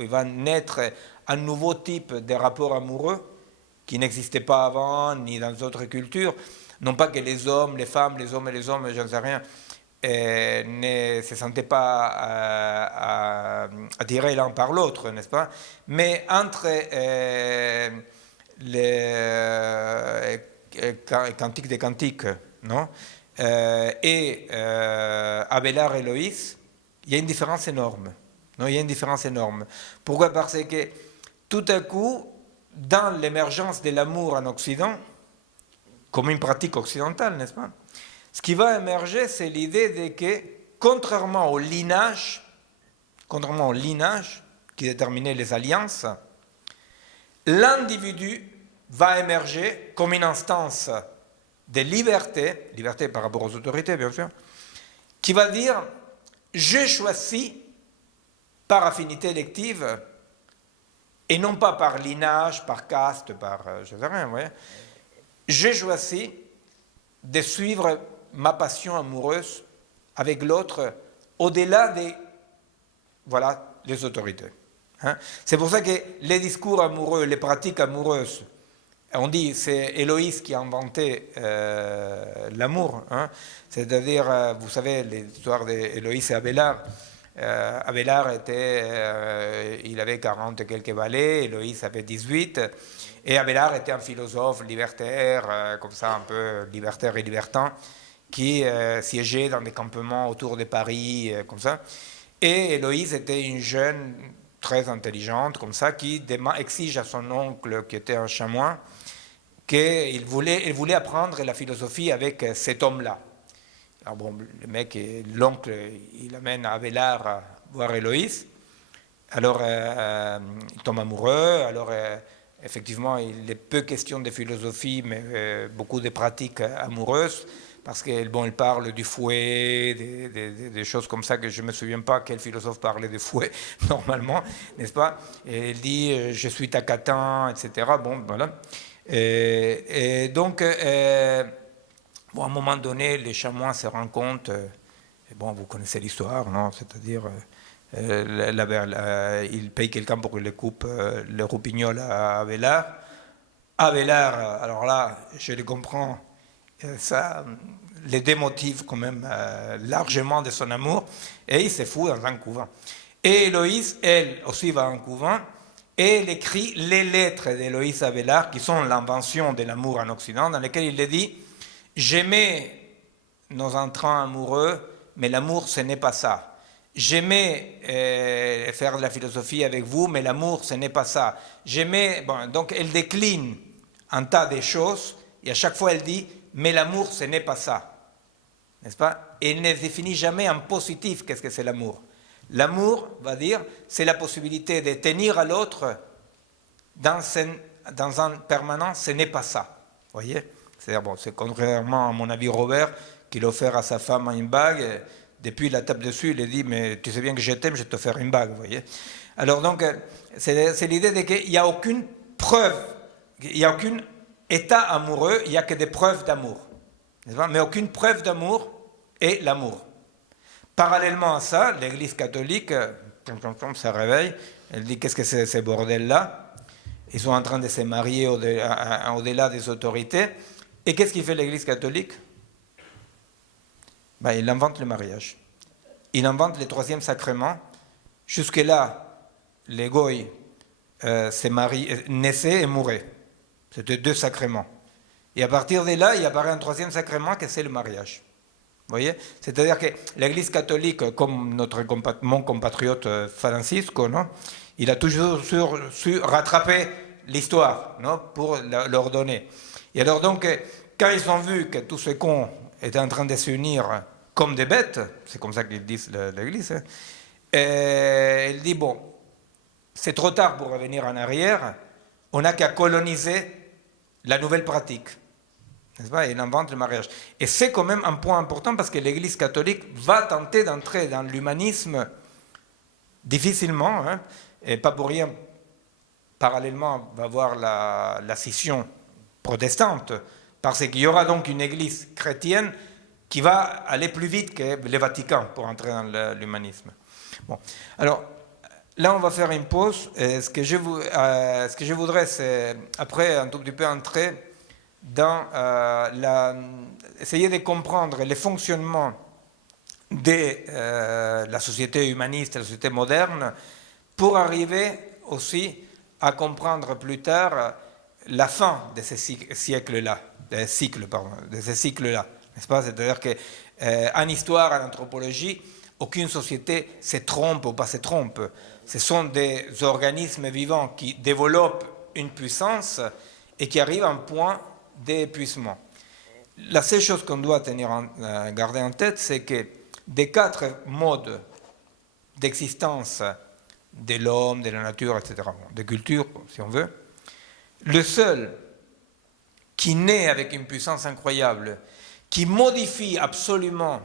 il va naître un nouveau type de rapport amoureux qui n'existait pas avant, ni dans d'autres cultures. Non pas que les hommes, les femmes, les hommes et les hommes, j'en sais rien, ne se sentaient pas attirés l'un par l'autre, n'est-ce pas? Mais entre les cantiques des cantiques, non? Et Abélard et Loïs, il y a une différence énorme. Non, il y a une différence énorme. Pourquoi? Parce que tout à coup, dans l'émergence de l'amour en Occident, comme une pratique occidentale, n'est-ce pas? Ce qui va émerger, c'est l'idée de que, contrairement au lignage qui déterminait les alliances, l'individu va émerger comme une instance de liberté par rapport aux autorités, bien sûr, qui va dire, je choisis par affinité élective, et non pas par lignage, par caste, par je ne sais rien, vous voyez. J'ai choisi de suivre ma passion amoureuse avec l'autre au-delà des les autorités. Hein? C'est pour ça que les discours amoureux, les pratiques amoureuses, on dit c'est Héloïse qui a inventé l'amour. Hein? C'est-à-dire, vous savez, l'histoire d'Héloïse et Abélard. Abélard il avait 40 et quelques valets, Héloïse avait 18, et Abélard était un philosophe libertaire, comme ça un peu libertaire et libertin, qui siégeait dans des campements autour de Paris, comme ça. Et Héloïse était une jeune très intelligente, comme ça, qui exige à son oncle, qui était un chamois, qu'il voulait apprendre la philosophie avec cet homme-là. Alors bon, le mec, l'oncle, il amène Abélard à voir Héloïse. Alors, il tombe amoureux. Alors, effectivement, il est peu question de philosophie, mais beaucoup de pratiques amoureuses. Parce qu'il parle du fouet, des choses comme ça que je ne me souviens pas quel philosophe parlait de fouet, normalement, n'est-ce pas? Et il dit, je suis ta catin, etc. Bon, voilà. Et donc... à un moment donné, les chamois se rendent compte, vous connaissez l'histoire, non? C'est-à-dire, il paye quelqu'un pour qu'il coupe le roupignoles à Abélard. Abélard, alors là, je le comprends, ça le démotive quand même largement de son amour, et il se fout dans un couvent. Et Héloïse, elle aussi va en couvent, et elle écrit les lettres d'Héloïse à Abélard, qui sont l'invention de l'amour en Occident, dans lesquelles il le dit: j'aimais nos entrants amoureux, mais l'amour, ce n'est pas ça. J'aimais faire de la philosophie avec vous, mais l'amour, ce n'est pas ça. J'aimais... donc, elle décline un tas de choses, et à chaque fois, elle dit, mais l'amour, ce n'est pas ça. N'est-ce pas? Et elle ne définit jamais en positif qu'est-ce que c'est l'amour. L'amour, va dire, c'est la possibilité de tenir à l'autre dans un permanent, ce n'est pas ça. Vous voyez? C'est-à-dire, c'est contrairement à mon ami Robert, qu'il a offert à sa femme une bague, et depuis il la tape dessus, il lui dit, mais tu sais bien que je t'aime, je vais t'offrir une bague, vous voyez. Alors donc, c'est l'idée qu'il n'y a aucune preuve, il n'y a aucun état amoureux, il n'y a que des preuves d'amour. Mais aucune preuve d'amour est l'amour. Parallèlement à ça, l'Église catholique, ça réveille, elle dit, qu'est-ce que c'est ces bordels-là? Ils sont en train de se marier au-delà des autorités. Et qu'est-ce qu'il fait l'Église catholique? Il invente le mariage. Il invente le troisième sacrement. Jusque-là, les goïs naissaient et mouraient. C'était 2 sacrements. Et à partir de là, il apparaît un troisième sacrement, que c'est le mariage. Vous voyez? C'est-à-dire que l'Église catholique, comme mon compatriote Francisco, non? Il a toujours su rattraper l'histoire, non? Pour l'ordonner. Et alors donc, quand ils ont vu que tous ces cons étaient en train de s'unir comme des bêtes, c'est comme ça qu'ils disent l'Église, il dit, c'est trop tard pour revenir en arrière, on n'a qu'à coloniser la nouvelle pratique. N'est-ce pas? Il invente le mariage. Et c'est quand même un point important parce que l'Église catholique va tenter d'entrer dans l'humanisme difficilement, hein, et pas pour rien, parallèlement, va voir la scission protestante, parce qu'il y aura donc une église chrétienne qui va aller plus vite que le Vatican pour entrer dans l'humanisme. Alors, Là, on va faire une pause. Et ce que je voudrais, c'est après un tout petit peu entrer dans essayer de comprendre les fonctionnements de la société humaniste, la société moderne, pour arriver aussi à comprendre plus tard la fin de ces cycles-là, de ces cycles-là, n'est-ce pas? C'est-à-dire qu'en histoire, en anthropologie, aucune société se trompe ou pas se trompe. Ce sont des organismes vivants qui développent une puissance et qui arrivent à un point d'épuisement. La seule chose qu'on doit garder en tête, c'est que des 4 modes d'existence de l'homme, de la nature, etc., de culture, si on veut, le seul qui naît avec une puissance incroyable, qui modifie absolument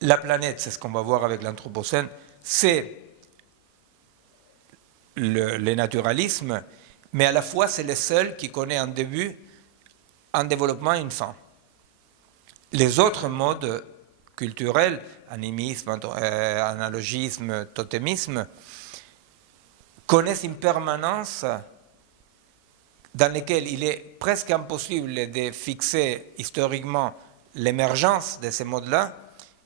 la planète, c'est ce qu'on va voir avec l'Anthropocène, c'est le naturalisme, mais à la fois c'est le seul qui connaît un début, un développement et une fin. Les autres modes culturels, animisme, analogisme, totémisme, connaissent une permanence dans laquelle il est presque impossible de fixer historiquement l'émergence de ces modes-là,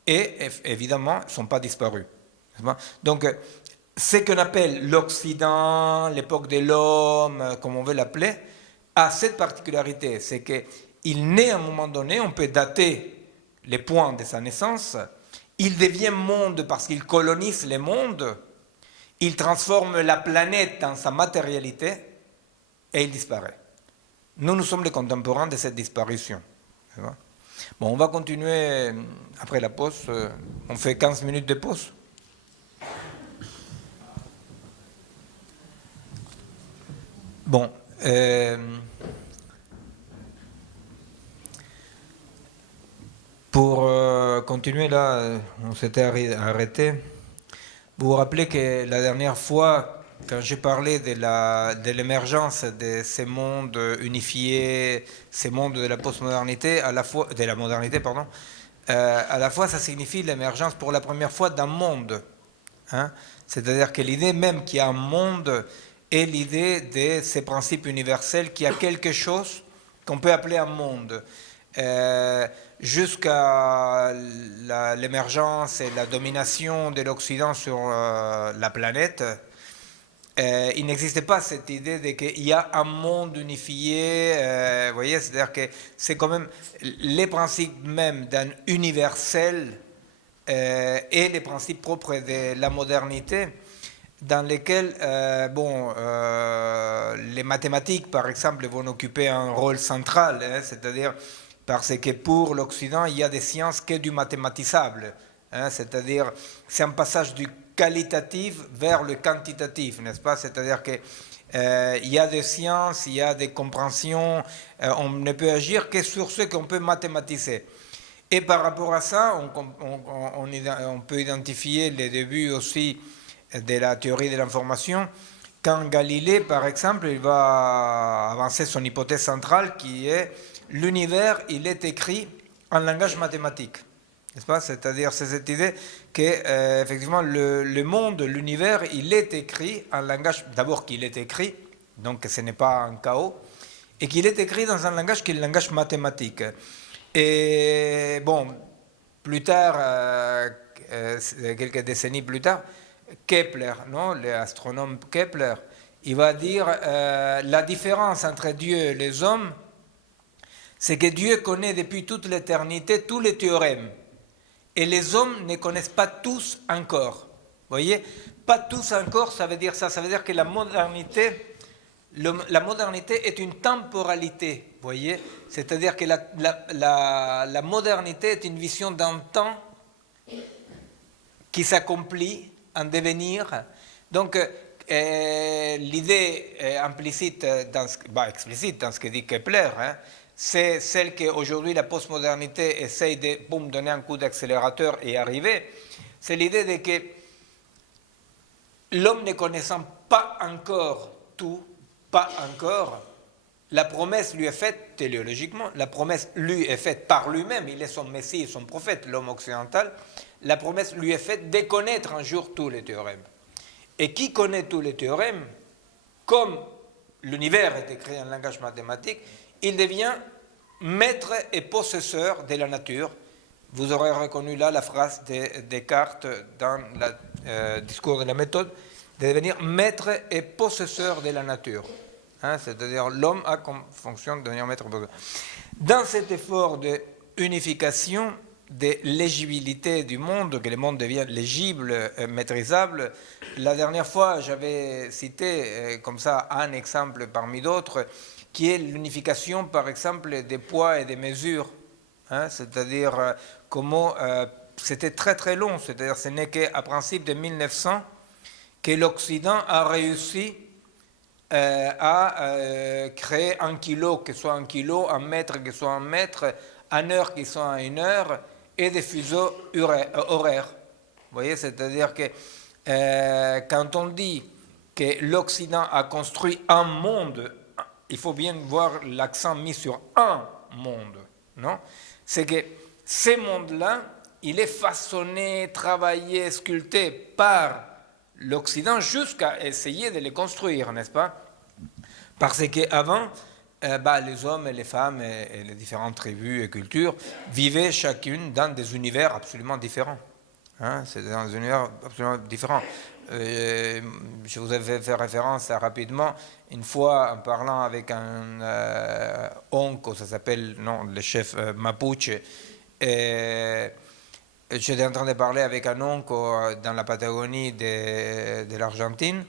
et évidemment, ils ne sont pas disparus. Donc, ce qu'on appelle l'Occident, l'époque de l'homme, comme on veut l'appeler, a cette particularité, c'est qu'il naît à un moment donné, on peut dater les points de sa naissance, il devient monde parce qu'il colonise les mondes, il transforme la planète dans sa matérialité, et il disparaît. Nous sommes les contemporains de cette disparition. Bon, on va continuer après la pause. On fait 15 minutes de pause. Bon. Pour continuer là, on s'était arrêté. Vous vous rappelez que la dernière fois, quand j'ai parlé de l'émergence de ces mondes unifiés, ces mondes de la postmodernité, à la fois de la modernité, pardon, à la fois ça signifie l'émergence pour la première fois d'un monde. Hein? C'est-à-dire que l'idée même qu'il y a un monde est l'idée de ces principes universels, qu'il y a quelque chose qu'on peut appeler un monde. Jusqu'à l'émergence et la domination de l'Occident sur la planète, il n'existait pas cette idée qu'il y a un monde unifié, vous voyez, c'est-à-dire que c'est quand même les principes même d'un universel et les principes propres de la modernité, dans lesquels les mathématiques, par exemple, vont occuper un rôle central, hein, c'est-à-dire parce que pour l'Occident, il y a des sciences que du mathématisable, hein, c'est-à-dire c'est un passage du qualitatif vers le quantitatif, n'est-ce pas? C'est-à-dire que il y a des sciences, il y a des compréhensions, on ne peut agir que sur ce qu'on peut mathématiser. Et par rapport à ça, on peut identifier les débuts aussi de la théorie de l'information. Quand Galilée, par exemple, il va avancer son hypothèse centrale qui est l'univers, il est écrit en langage mathématique. N'est-ce pas? C'est-à-dire, c'est cette idée que, effectivement, le monde, l'univers, il est écrit en langage, d'abord qu'il est écrit, donc ce n'est pas un chaos, et qu'il est écrit dans un langage qui est le langage mathématique. Et bon, plus tard, quelques décennies plus tard, Kepler, non, l'astronome Kepler, il va dire la différence entre Dieu et les hommes, c'est que Dieu connaît depuis toute l'éternité tous les théorèmes. Et les hommes ne connaissent pas tous encore. Vous voyez? Pas tous encore, ça veut dire ça. Ça veut dire que la modernité est une temporalité. Vous voyez? C'est-à-dire que la modernité est une vision d'un temps qui s'accomplit en devenir. Donc, l'idée explicite dans ce que dit Kepler, hein, c'est celle qu'aujourd'hui la postmodernité essaye de donner un coup d'accélérateur et arriver. C'est l'idée de que l'homme ne connaissant pas encore tout, pas encore, la promesse lui est faite téléologiquement, la promesse lui est faite par lui-même, il est son messie, son prophète, l'homme occidental, la promesse lui est faite de connaître un jour tous les théorèmes. et qui connaît tous les théorèmes, comme l'univers est écrit en langage mathématique, il devient maître et possesseur de la nature. Vous aurez reconnu là la phrase de Descartes dans le discours de la méthode, de devenir maître et possesseur de la nature. Hein, c'est-à-dire l'homme a comme fonction de devenir maître et possesseur. Dans cet effort de unification, de légibilité du monde, que le monde devienne légible, maîtrisable, la dernière fois j'avais cité comme ça un exemple parmi d'autres, qui est l'unification par exemple des poids et des mesures. Hein, c'est-à-dire comment c'était très très long, c'est-à-dire ce n'est qu'à principe de 1900 que l'Occident a réussi à créer un kilo qui soit un kilo, un mètre qui soit un mètre, une heure qui soit une heure, et des fuseaux horaires. Vous voyez, c'est-à-dire que quand on dit que l'Occident a construit un monde, il faut bien voir l'accent mis sur un monde, non? C'est que ce monde-là, il est façonné, travaillé, sculpté par l'Occident jusqu'à essayer de les construire, n'est-ce pas? Parce qu'avant, les hommes et les femmes et les différentes tribus et cultures vivaient chacune dans des univers absolument différents. Hein, c'est dans des univers absolument différents. Je vous avais fait référence rapidement, une fois en parlant avec un oncle, ça s'appelle, non, le chef Mapuche, j'étais en train de parler avec un oncle dans la Patagonie de l'Argentine,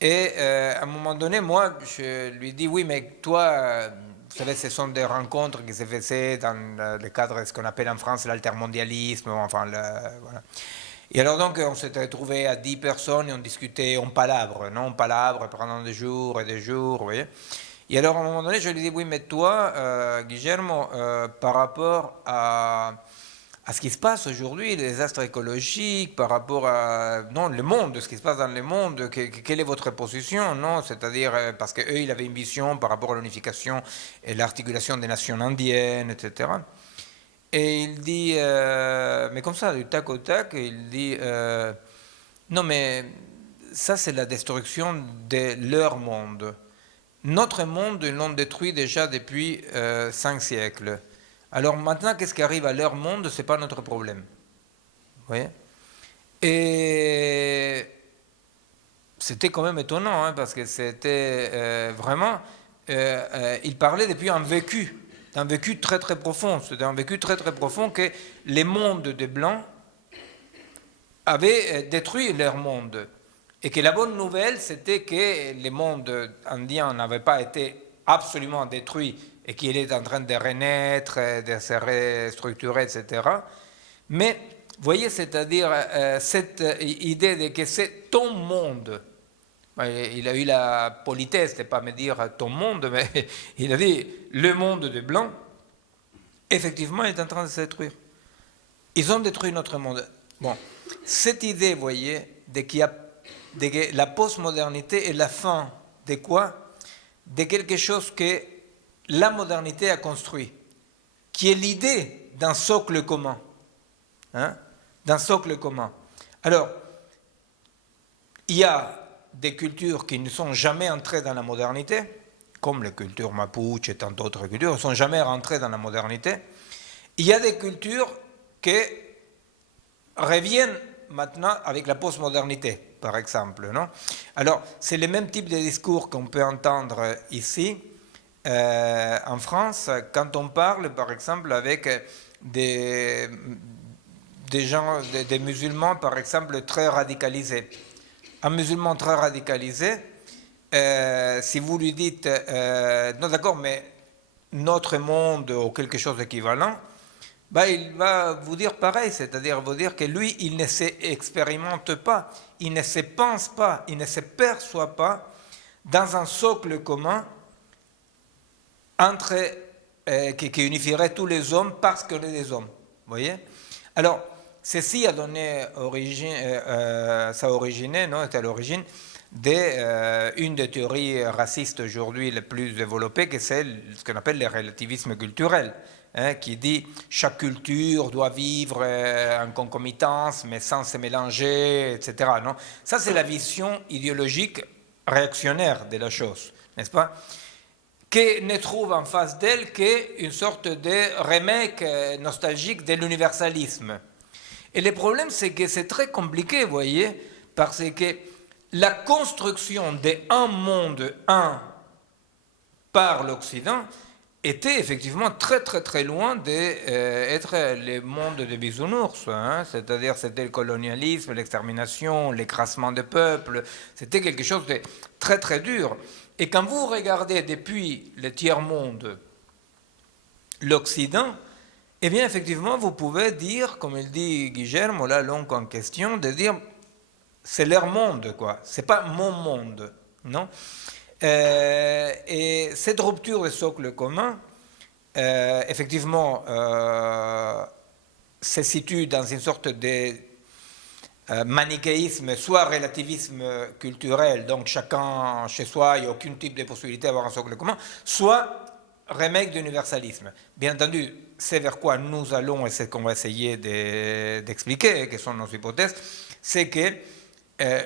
et à un moment donné, moi, je lui dis, oui, mais toi, vous savez, ce sont des rencontres qui se faisaient dans le cadre de ce qu'on appelle en France l'altermondialisme, enfin, voilà. Et alors donc, on s'était retrouvés à 10 personnes et on discutait, on palabre, non? On palabre pendant des jours et des jours, vous voyez. Et alors, à un moment donné, je lui dis, oui, mais toi, Guillermo, par rapport à ce qui se passe aujourd'hui, les désastres écologiques, par rapport à le monde, ce qui se passe dans le monde, quelle est votre position, non? C'est-à-dire, parce qu'eux, ils avaient une vision par rapport à l'unification et l'articulation des nations indiennes, etc. Et il dit, mais comme ça, du tac au tac, il dit, non mais ça c'est la destruction de leur monde. Notre monde, ils l'ont détruit déjà depuis 5 siècles. Alors maintenant, qu'est-ce qui arrive à leur monde, ce n'est pas notre problème. Vous voyez? Et c'était quand même étonnant, hein, parce que c'était vraiment, il parlait depuis un vécu très très profond. C'était un vécu très très profond que les mondes des Blancs avaient détruit leur monde. Et que la bonne nouvelle, c'était que les mondes indiens n'avaient pas été absolument détruits et qu'il est en train de renaître, de se restructurer, etc. Mais, vous voyez, c'est-à-dire cette idée de que c'est ton monde. Il a eu la politesse de ne pas me dire ton monde, mais il a dit le monde des Blancs, effectivement, est en train de se détruire. Ils ont détruit notre monde. Bon, cette idée, vous voyez, de que la postmodernité est la fin de quoi? De quelque chose que la modernité a construit, qui est l'idée d'un socle commun. Hein? D'un socle commun. Alors, il y a des cultures qui ne sont jamais entrées dans la modernité, comme les cultures mapuche et tant d'autres cultures, ne sont jamais rentrées dans la modernité. Il y a des cultures qui reviennent maintenant avec la postmodernité, par exemple. Non? Alors, c'est le même type de discours qu'on peut entendre ici, en France, quand on parle, par exemple, avec des gens, des musulmans, par exemple, très radicalisés. Un musulman très radicalisé, si vous lui dites non d'accord, mais notre monde ou quelque chose d'équivalent, il va vous dire pareil, c'est-à-dire vous dire que lui, il ne s'expérimente pas, il ne se pense pas, il ne se perçoit pas dans un socle commun qui unifierait tous les hommes parce qu'on est des hommes. Vous voyez? Alors, ceci a donné origine, ça a originé, non, était à l'origine d'une des théories racistes aujourd'hui les plus développées, que c'est ce qu'on appelle le relativisme culturel. qui dit chaque culture doit vivre en concomitance, mais sans se mélanger, etc. Non, ça, c'est la vision idéologique réactionnaire de la chose, n'est-ce pas? Qui ne trouve en face d'elle qu'une sorte de remake nostalgique de l'universalisme. Et le problème, c'est que c'est très compliqué, vous voyez, parce que la construction d'un monde un par l'Occident était effectivement très très très loin d'être le monde des bisounours, hein, c'est-à-dire c'était le colonialisme, l'extermination, l'écrasement des peuples, c'était quelque chose de très très dur. Et quand vous regardez depuis le tiers-monde l'Occident, eh bien effectivement vous pouvez dire, comme il dit Guillermo, là, l'oncle en question, de dire c'est leur monde, quoi, c'est pas mon monde, non? Et cette rupture de socle commun, effectivement, se situe dans une sorte de manichéisme, soit relativisme culturel, donc chacun chez soi, il n'y a aucun type de possibilité d'avoir un socle commun, soit remake d'universalisme. Bien entendu, c'est vers quoi nous allons et c'est ce qu'on va essayer d'expliquer, que sont nos hypothèses, c'est que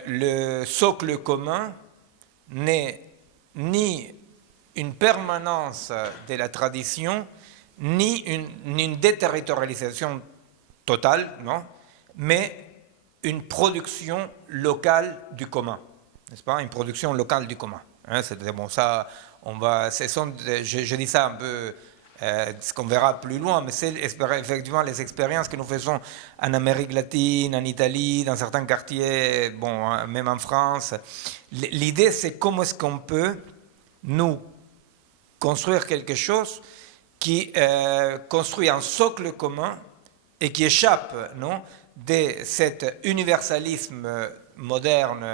le socle commun n'est ni une permanence de la tradition, ni une déterritorialisation totale, non, mais une production locale du commun, n'est-ce pas? Une production locale du commun. Hein, c'est-à-dire, bon, ça, on va, je dis ça un peu, ce qu'on verra plus loin, mais c'est effectivement les expériences que nous faisons en Amérique latine, en Italie, dans certains quartiers, bon, même en France. L'idée, c'est comment est-ce qu'on peut, nous, construire quelque chose qui construit un socle commun et qui échappe, non, de cet universalisme moderne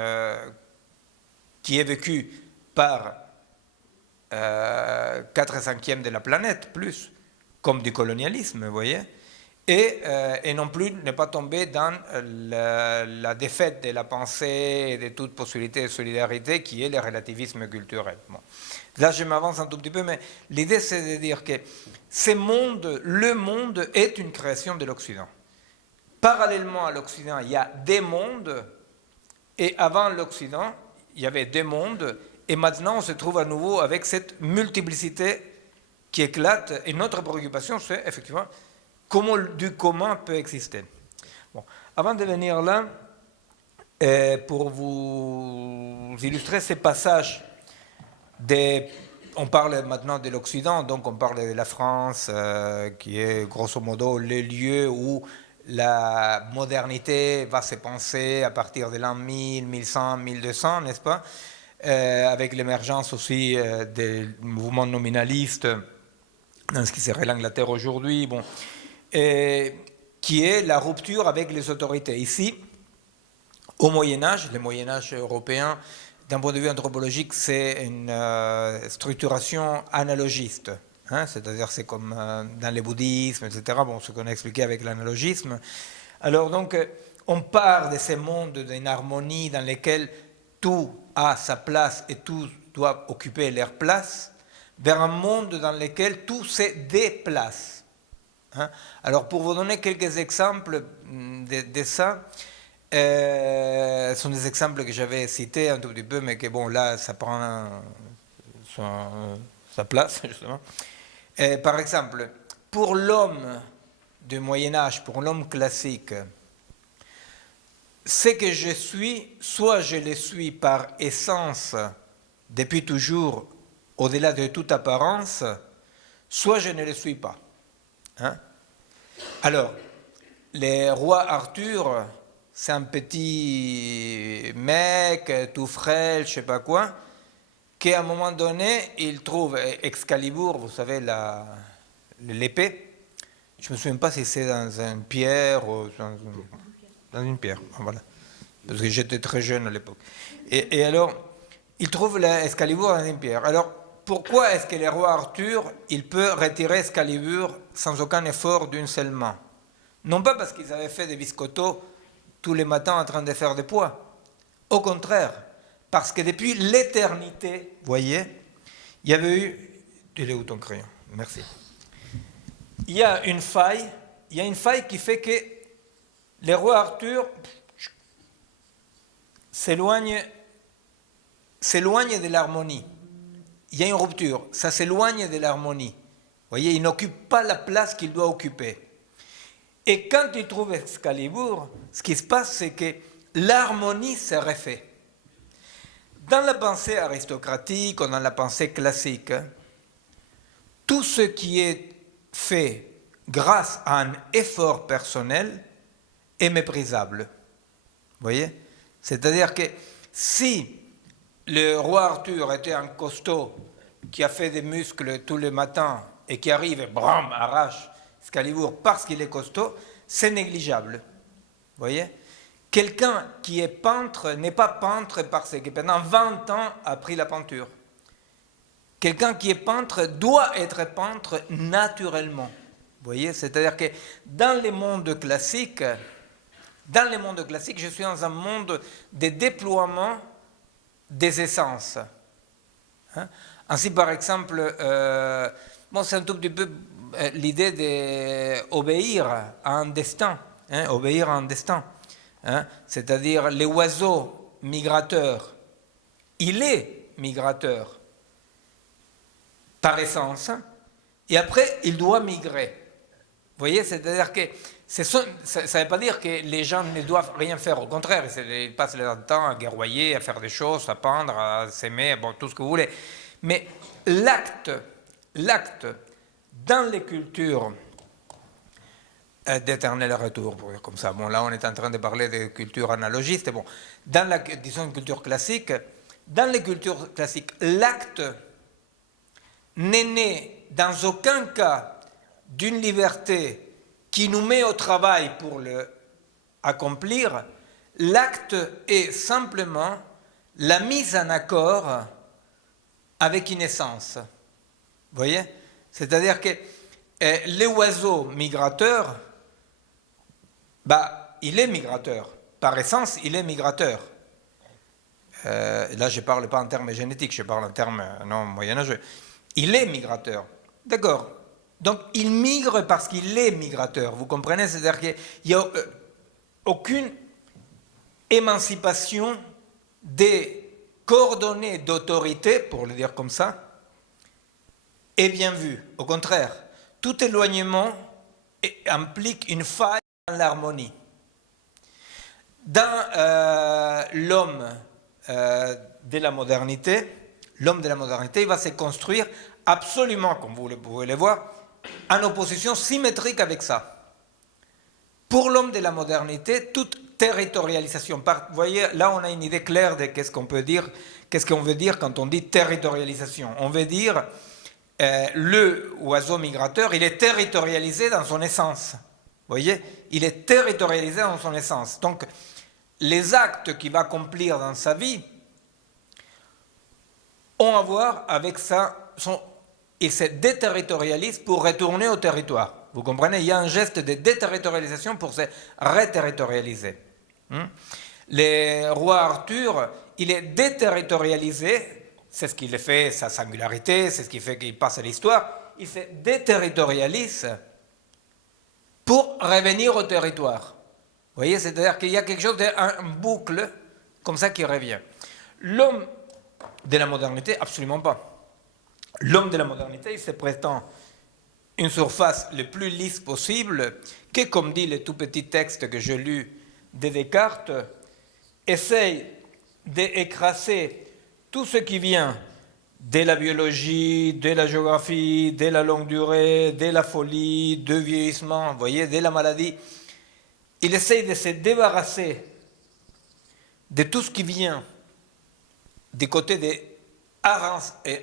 qui est vécu par 4 cinquièmes de la planète, plus, comme du colonialisme, vous voyez, et non plus ne pas tomber dans la défaite de la pensée et de toute possibilité de solidarité qui est le relativisme culturel. Bon. Là, je m'avance un tout petit peu, mais l'idée, c'est de dire que le monde est une création de l'Occident. Parallèlement à l'Occident, il y a des mondes, et avant l'Occident, il y avait des mondes, et maintenant, on se trouve à nouveau avec cette multiplicité qui éclate, et notre préoccupation, c'est effectivement comment du commun peut exister. Bon. Avant de venir là, pour vous illustrer ces passages, on parle maintenant de l'Occident, donc on parle de la France, qui est grosso modo le lieu où la modernité va se penser à partir de l'an 1000, 1100, 1200, n'est-ce pas? Avec l'émergence aussi des mouvements nominalistes dans ce qui serait l'Angleterre aujourd'hui, bon, qui est la rupture avec les autorités. Ici, au Moyen-Âge, le Moyen-Âge européen, d'un point de vue anthropologique, c'est une structuration analogiste. Hein, c'est-à-dire c'est comme dans le bouddhisme, etc., bon, ce qu'on a expliqué avec l'analogisme. Alors donc, on part de ces mondes d'une harmonie dans lesquels tout a sa place et tout doit occuper leur place, vers un monde dans lequel tout se déplace. Hein? Alors pour vous donner quelques exemples de ça, ce sont des exemples que j'avais cités un tout petit peu, mais que bon, là, ça prend sa place, justement. Par exemple, pour l'homme du Moyen-Âge, pour l'homme classique, ce que je suis, soit je le suis par essence depuis toujours, au-delà de toute apparence, soit je ne le suis pas. Hein? Alors, le roi Arthur, c'est un petit mec tout frêle, je ne sais pas quoi, qu'à un moment donné, il trouve Excalibur, vous savez, l'épée. Je ne me souviens pas si c'est dans une pierre ou dans une pierre, voilà. Parce que j'étais très jeune à l'époque. Et alors, il trouve l'Excalibur dans une pierre. Alors, pourquoi est-ce que le roi Arthur, il peut retirer Excalibur sans aucun effort d'une seule main? Non pas parce qu'ils avaient fait des biscottos tous les matins en train de faire des poids. Au contraire, parce que depuis l'éternité, vous voyez, il y avait eu... Il est où ton crayon? Merci. il y a une faille qui fait que le roi Arthur s'éloigne de l'harmonie. Il y a une rupture, ça s'éloigne de l'harmonie. Vous voyez, il n'occupe pas la place qu'il doit occuper. Et quand il trouve Excalibur, ce qui se passe, c'est que l'harmonie se refait. Dans la pensée aristocratique ou dans la pensée classique, tout ce qui est fait grâce à un effort personnel est méprisable. Vous voyez? C'est-à-dire que si le roi Arthur était un costaud qui a fait des muscles tous les matins et qui arrive et bram, arrache Excalibur parce qu'il est costaud, c'est négligeable. Vous voyez? Quelqu'un qui est peintre n'est pas peintre parce que pendant 20 ans a pris la peinture. Quelqu'un qui est peintre doit être peintre naturellement. Vous voyez? C'est-à-dire que dans les mondes classiques, je suis dans un monde de déploiement des essences. Hein? Ainsi, par exemple, c'est un tout petit peu l'idée d'obéir à un destin. Hein? Obéir à un destin. Hein? C'est-à-dire, l'oiseau migrateur, il est migrateur par essence, et après, il doit migrer. Vous voyez, c'est-à-dire que ça ne veut pas dire que les gens ne doivent rien faire, au contraire, ils passent leur temps à guerroyer, à faire des choses, à peindre, à s'aimer, bon, tout ce que vous voulez. Mais l'acte, dans les cultures d'éternel retour, pour dire comme ça, bon, là on est en train de parler de cultures analogistes, bon, dans la, disons, culture classique, dans les cultures classiques, l'acte n'est né dans aucun cas d'une liberté qui nous met au travail pour l'accomplir. L'acte est simplement la mise en accord avec une essence. Vous voyez? C'est-à-dire que l'oiseau migrateur, il est migrateur. Par essence, il est migrateur. Là, je ne parle pas en termes génétiques, je parle en termes non moyenâgeux. Il est migrateur. D'accord. Donc, il migre parce qu'il est migrateur. Vous comprenez? C'est-à-dire qu'il n'y a aucune émancipation des coordonnées d'autorité, pour le dire comme ça, est bien vu. Au contraire, tout éloignement implique une faille dans l'harmonie. Dans l'homme de la modernité, il va se construire absolument, comme vous pouvez le voir, en opposition symétrique avec ça. Pour l'homme de la modernité, toute territorialisation, vous voyez, là on a une idée claire de qu'est-ce qu'on peut dire, qu'est-ce qu'on veut dire quand on dit territorialisation. On veut dire le oiseau migrateur, il est territorialisé dans son essence. Vous voyez, il est territorialisé dans son essence. Donc, les actes qu'il va accomplir dans sa vie ont à voir avec il se déterritorialise pour retourner au territoire. Vous comprenez? Il y a un geste de déterritorialisation pour se reterritorialiser. Le roi Arthur, il est déterritorialisé, c'est ce qui le fait sa singularité, c'est ce qui fait qu'il passe à l'histoire, il se déterritorialise pour revenir au territoire. Vous voyez, c'est-à-dire qu'il y a quelque chose d'un boucle comme ça qui revient. L'homme de la modernité, absolument pas. L'homme de la modernité, il se prétend une surface le plus lisse possible, que, comme dit le tout petit texte que j'ai lu de Descartes, essaye d'écraser tout ce qui vient de la biologie, de la géographie, de la longue durée, de la folie, du vieillissement, vous voyez, de la maladie. Il essaye de se débarrasser de tout ce qui vient du côté des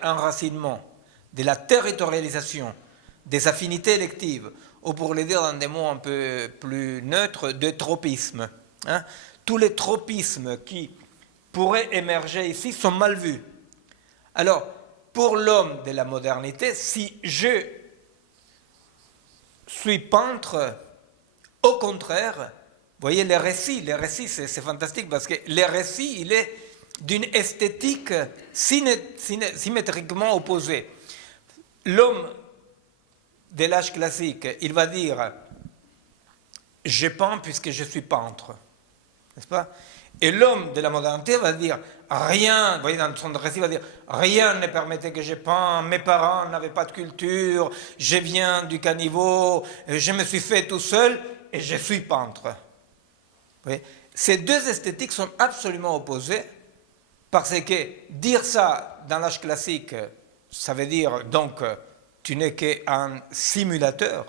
enracinement, de la territorialisation, des affinités électives, ou pour le dire dans des mots un peu plus neutres, de tropisme. Hein? Tous les tropismes qui pourraient émerger ici sont mal vus. Alors, pour l'homme de la modernité, si je suis peintre, au contraire, vous voyez, les récits, c'est fantastique parce que les récits, il est d'une esthétique symétriquement opposée. L'homme de l'âge classique, il va dire « je peins puisque je suis peintre ». N'est-ce pas? Et l'homme de la modernité va dire rien, vous voyez dans son récit, il va dire rien ne permettait que je peins, mes parents n'avaient pas de culture, je viens du caniveau, je me suis fait tout seul et je suis peintre. Vous voyez? Ces deux esthétiques sont absolument opposées parce que dire ça dans l'âge classique, ça veut dire donc tu n'es qu'un simulateur,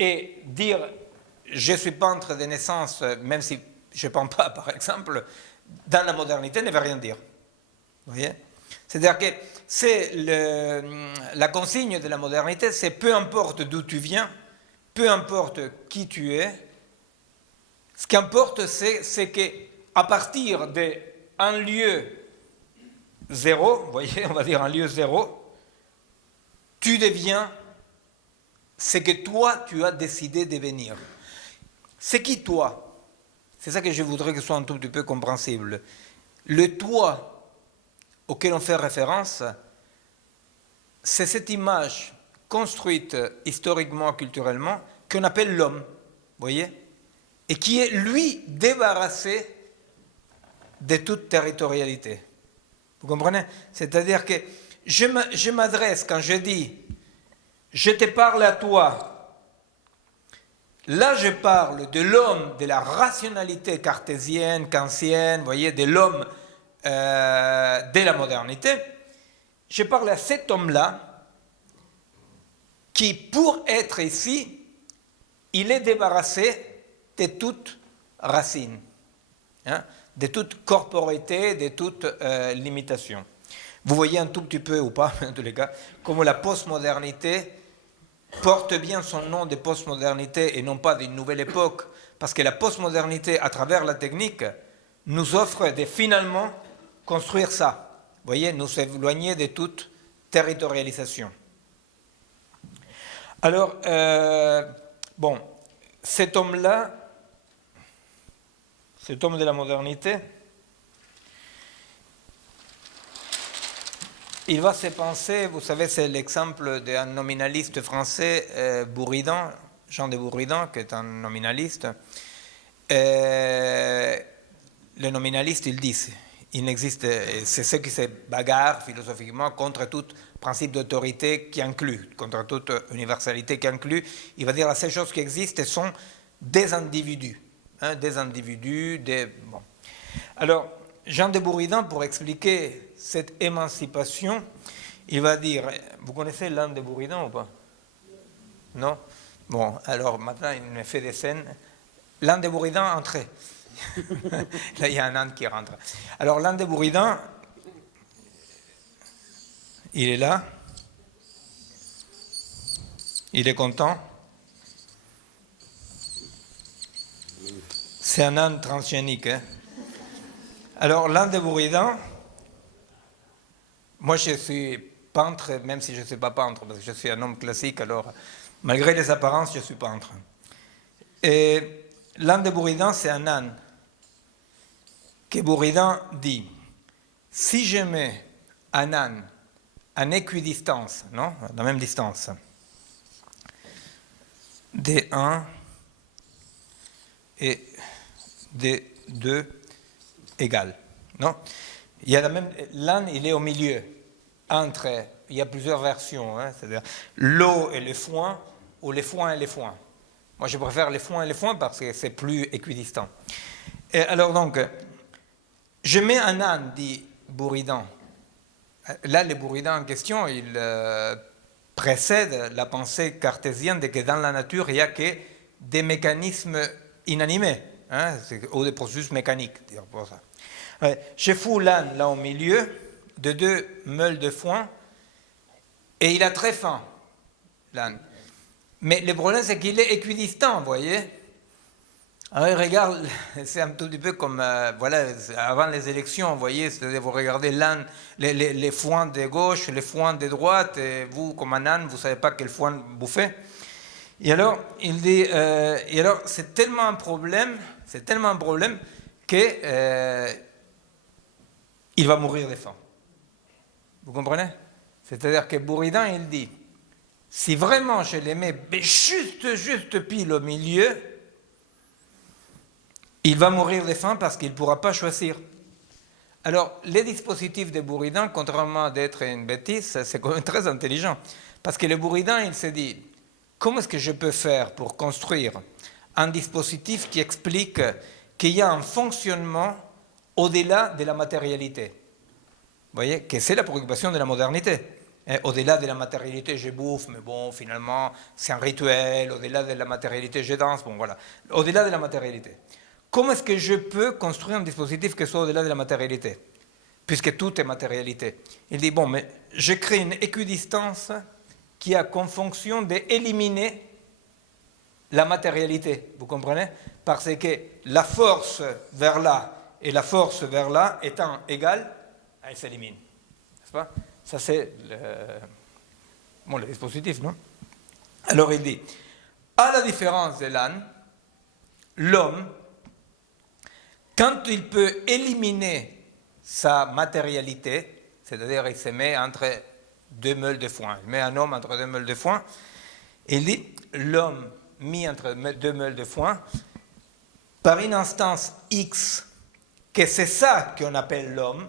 et dire je suis peintre de naissance, même si je ne peins pas, par exemple, dans la modernité, ne veut rien dire. Vous voyez? C'est-à-dire que c'est la consigne de la modernité, c'est peu importe d'où tu viens, peu importe qui tu es, ce qui importe, c'est qu'à partir d'un lieu zéro, vous voyez, on va dire un lieu zéro, tu deviens ce que toi, tu as décidé de devenir. C'est qui toi? C'est ça que je voudrais que ce soit un tout petit peu compréhensible. Le toi auquel on fait référence, c'est cette image construite historiquement, culturellement, qu'on appelle l'homme, vous voyez, et qui est, lui, débarrassé de toute territorialité. Vous comprenez? C'est-à-dire que je m'adresse, quand je dis « je te parle à toi », là, je parle de l'homme, de la rationalité cartésienne, kantienne, vous voyez, de l'homme de la modernité. Je parle à cet homme-là qui, pour être ici, il est débarrassé de toute racine, hein, de toute corporéité, de toute limitation. Vous voyez un tout petit peu, ou pas, en tous les cas, comment la postmodernité porte bien son nom de postmodernité et non pas d'une nouvelle époque, parce que la postmodernité, à travers la technique, nous offre de finalement construire ça. Vous voyez, nous éloigner de toute territorialisation. Alors, bon, cet homme-là, cet homme de la modernité, il va se penser, vous savez, c'est l'exemple d'un nominaliste français, Bourridan, Jean de Bourridan, qui est un nominaliste. Les nominalistes, ils disent, il n'existe, c'est ceux qui se bagarrent philosophiquement contre tout principe d'autorité qui inclut, contre toute universalité qui inclut. Il va dire la seule chose qui existe sont des individus. Hein, des individus, bon. Alors, Jean de Bourridan, pour expliquer cette émancipation, il va dire, vous connaissez l'âne de Bourridan ou pas? Non? Bon, alors maintenant il me fait des scènes. L'âne de Bourridan, entrez. Là, il y a un âne qui rentre. Alors, l'âne de Bourridan, il est là. Il est content. C'est un âne transgénique. Hein. Alors, l'âne de Bourridan, moi je suis peintre, même si je ne suis pas peintre, parce que je suis un homme classique, alors malgré les apparences, je suis peintre. Et l'âne de Bourridan, c'est un âne que Bourridan dit, si je mets un âne en équidistance, non, à la même distance, D1 et D2 égale, non? Il y a la même, l'âne, il est au milieu, entre, il y a plusieurs versions, hein, c'est-à-dire l'eau et le foin, ou les foins et les foins. Moi, je préfère les foins et les foins parce que c'est plus équidistant. Et alors donc, je mets un âne, dit Bourridan. Là, le Bourridan en question, il précède la pensée cartésienne de que dans la nature, il n'y a que des mécanismes inanimés, hein, ou des processus mécaniques. Pour ça. Je fous l'âne là au milieu de deux meules de foin et il a très faim, l'âne. Mais le problème, c'est qu'il est équidistant, vous voyez. Alors, regarde, c'est un tout petit peu comme, voilà, avant les élections, vous voyez, c'est-à-dire vous regardez l'âne, les foins de gauche, les foins de droite, et vous, comme un âne, vous ne savez pas quel foin bouffer. Et alors, il dit, et alors, c'est tellement un problème que il va mourir de faim. Vous comprenez? C'est-à-dire que Bourridan, il dit, si vraiment je les mets juste pile au milieu, il va mourir de faim parce qu'il ne pourra pas choisir. Alors, les dispositifs de Buridan, contrairement à d'être une bêtise, c'est quand même très intelligent. Parce que le Buridan, il s'est dit, comment est-ce que je peux faire pour construire un dispositif qui explique qu'il y a un fonctionnement au-delà de la matérialité? Vous voyez, que c'est la préoccupation de la modernité. Au-delà de la matérialité, je bouffe, mais bon, finalement, c'est un rituel. Au-delà de la matérialité, je danse. Bon, voilà. Au-delà de la matérialité. Comment est-ce que je peux construire un dispositif qui soit au-delà de la matérialité? Puisque tout est matérialité. Il dit, bon, mais je crée une équidistance qui a comme fonction d'éliminer la matérialité. Vous comprenez? Parce que la force vers là et la force vers là étant égales, elles s'éliminent. N'est-ce pas? Ça, c'est le dispositif, non? Alors, il dit, à la différence de l'âne, l'homme, quand il peut éliminer sa matérialité, c'est-à-dire il se met entre deux meules de foin, il met un homme entre deux meules de foin, il dit, l'homme mis entre deux meules de foin, par une instance X, que c'est ça qu'on appelle l'homme,